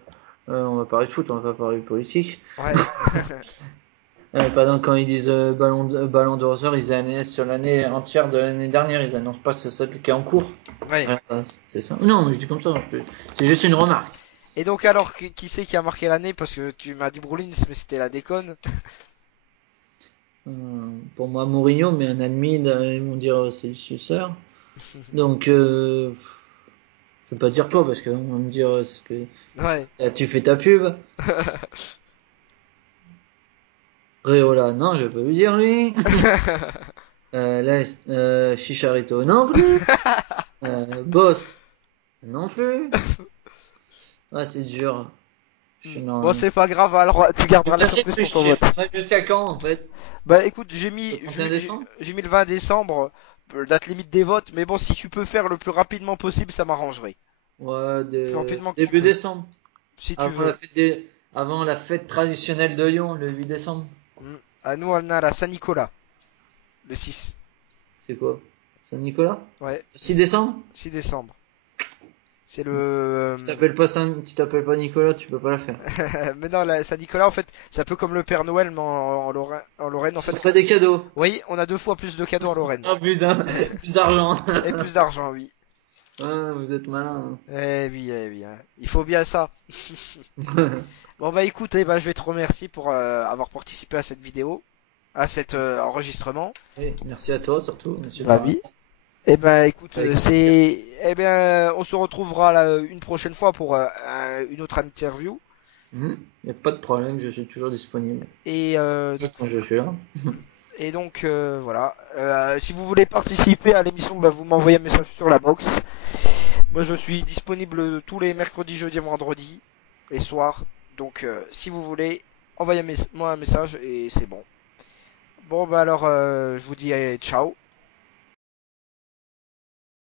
on va parler de foot, on va pas parler de politique. Ouais. Par exemple, quand ils disent ballon d'or, ils annoncent sur l'année entière de l'année dernière, ils annoncent pas celle qui est en cours. Ouais. C'est ça. Non, mais je dis comme ça, c'est juste une remarque. Et donc alors, qui c'est qui a marqué l'année? Parce que tu m'as dit Brolins, mais c'était la déconne. Pour moi, Mourinho, mais un admin, ils vont dire c'est le suceur. Donc, je vais pas dire toi parce qu'on va me dire c'est que Ouais. tu fais ta pub. Réola, non, je vais pas lui dire lui. Là, Chicharito, non plus. Boss, non plus. Ah, c'est dur. Bon, Non. c'est pas grave, alors tu Je garderas vais la pas surprise pour ton réfléchir. vote. Jusqu'à quand, en fait? Bah écoute, Le 31 décembre? j'ai mis le 20 décembre, date limite des votes, mais bon, si tu peux faire le plus rapidement possible, ça m'arrangerait. Ouais, Le plus rapidement que tu début peux, décembre. si tu Avant veux. avant la fête traditionnelle de Lyon, le 8 décembre. À nous, on a la Saint-Nicolas, le 6. C'est quoi? Saint-Nicolas? Ouais, 6 décembre? 6 décembre. C'est le... Tu t'appelles pas Nicolas, tu peux pas la faire. mais non, la Saint-Nicolas, en fait, c'est un peu comme le Père Noël, mais en Lorraine, en Ça fait. ferait des cadeaux. Oui, on a 2 fois plus de cadeaux en Lorraine. Oh putain, plus d'argent. Et plus d'argent, oui. Ah, vous êtes malin. Eh oui, hein. Il faut bien ça. Bon bah écoute, eh ben, je vais te remercier pour avoir participé à cette vidéo, à cet enregistrement. Et merci à toi surtout, monsieur Bah Farid. oui. Eh ben écoute, Avec plaisir. eh bien, on se retrouvera là, une prochaine fois pour une autre interview. Y a pas de problème, je suis toujours disponible. Et donc, Quand je suis là. voilà. Si vous voulez participer à l'émission, bah, vous m'envoyez un message sur la box. Moi, je suis disponible tous les mercredis, jeudis et vendredis, les soirs. Donc, si vous voulez, envoyez moi un message et c'est bon. Bon, bah alors, je vous dis ciao.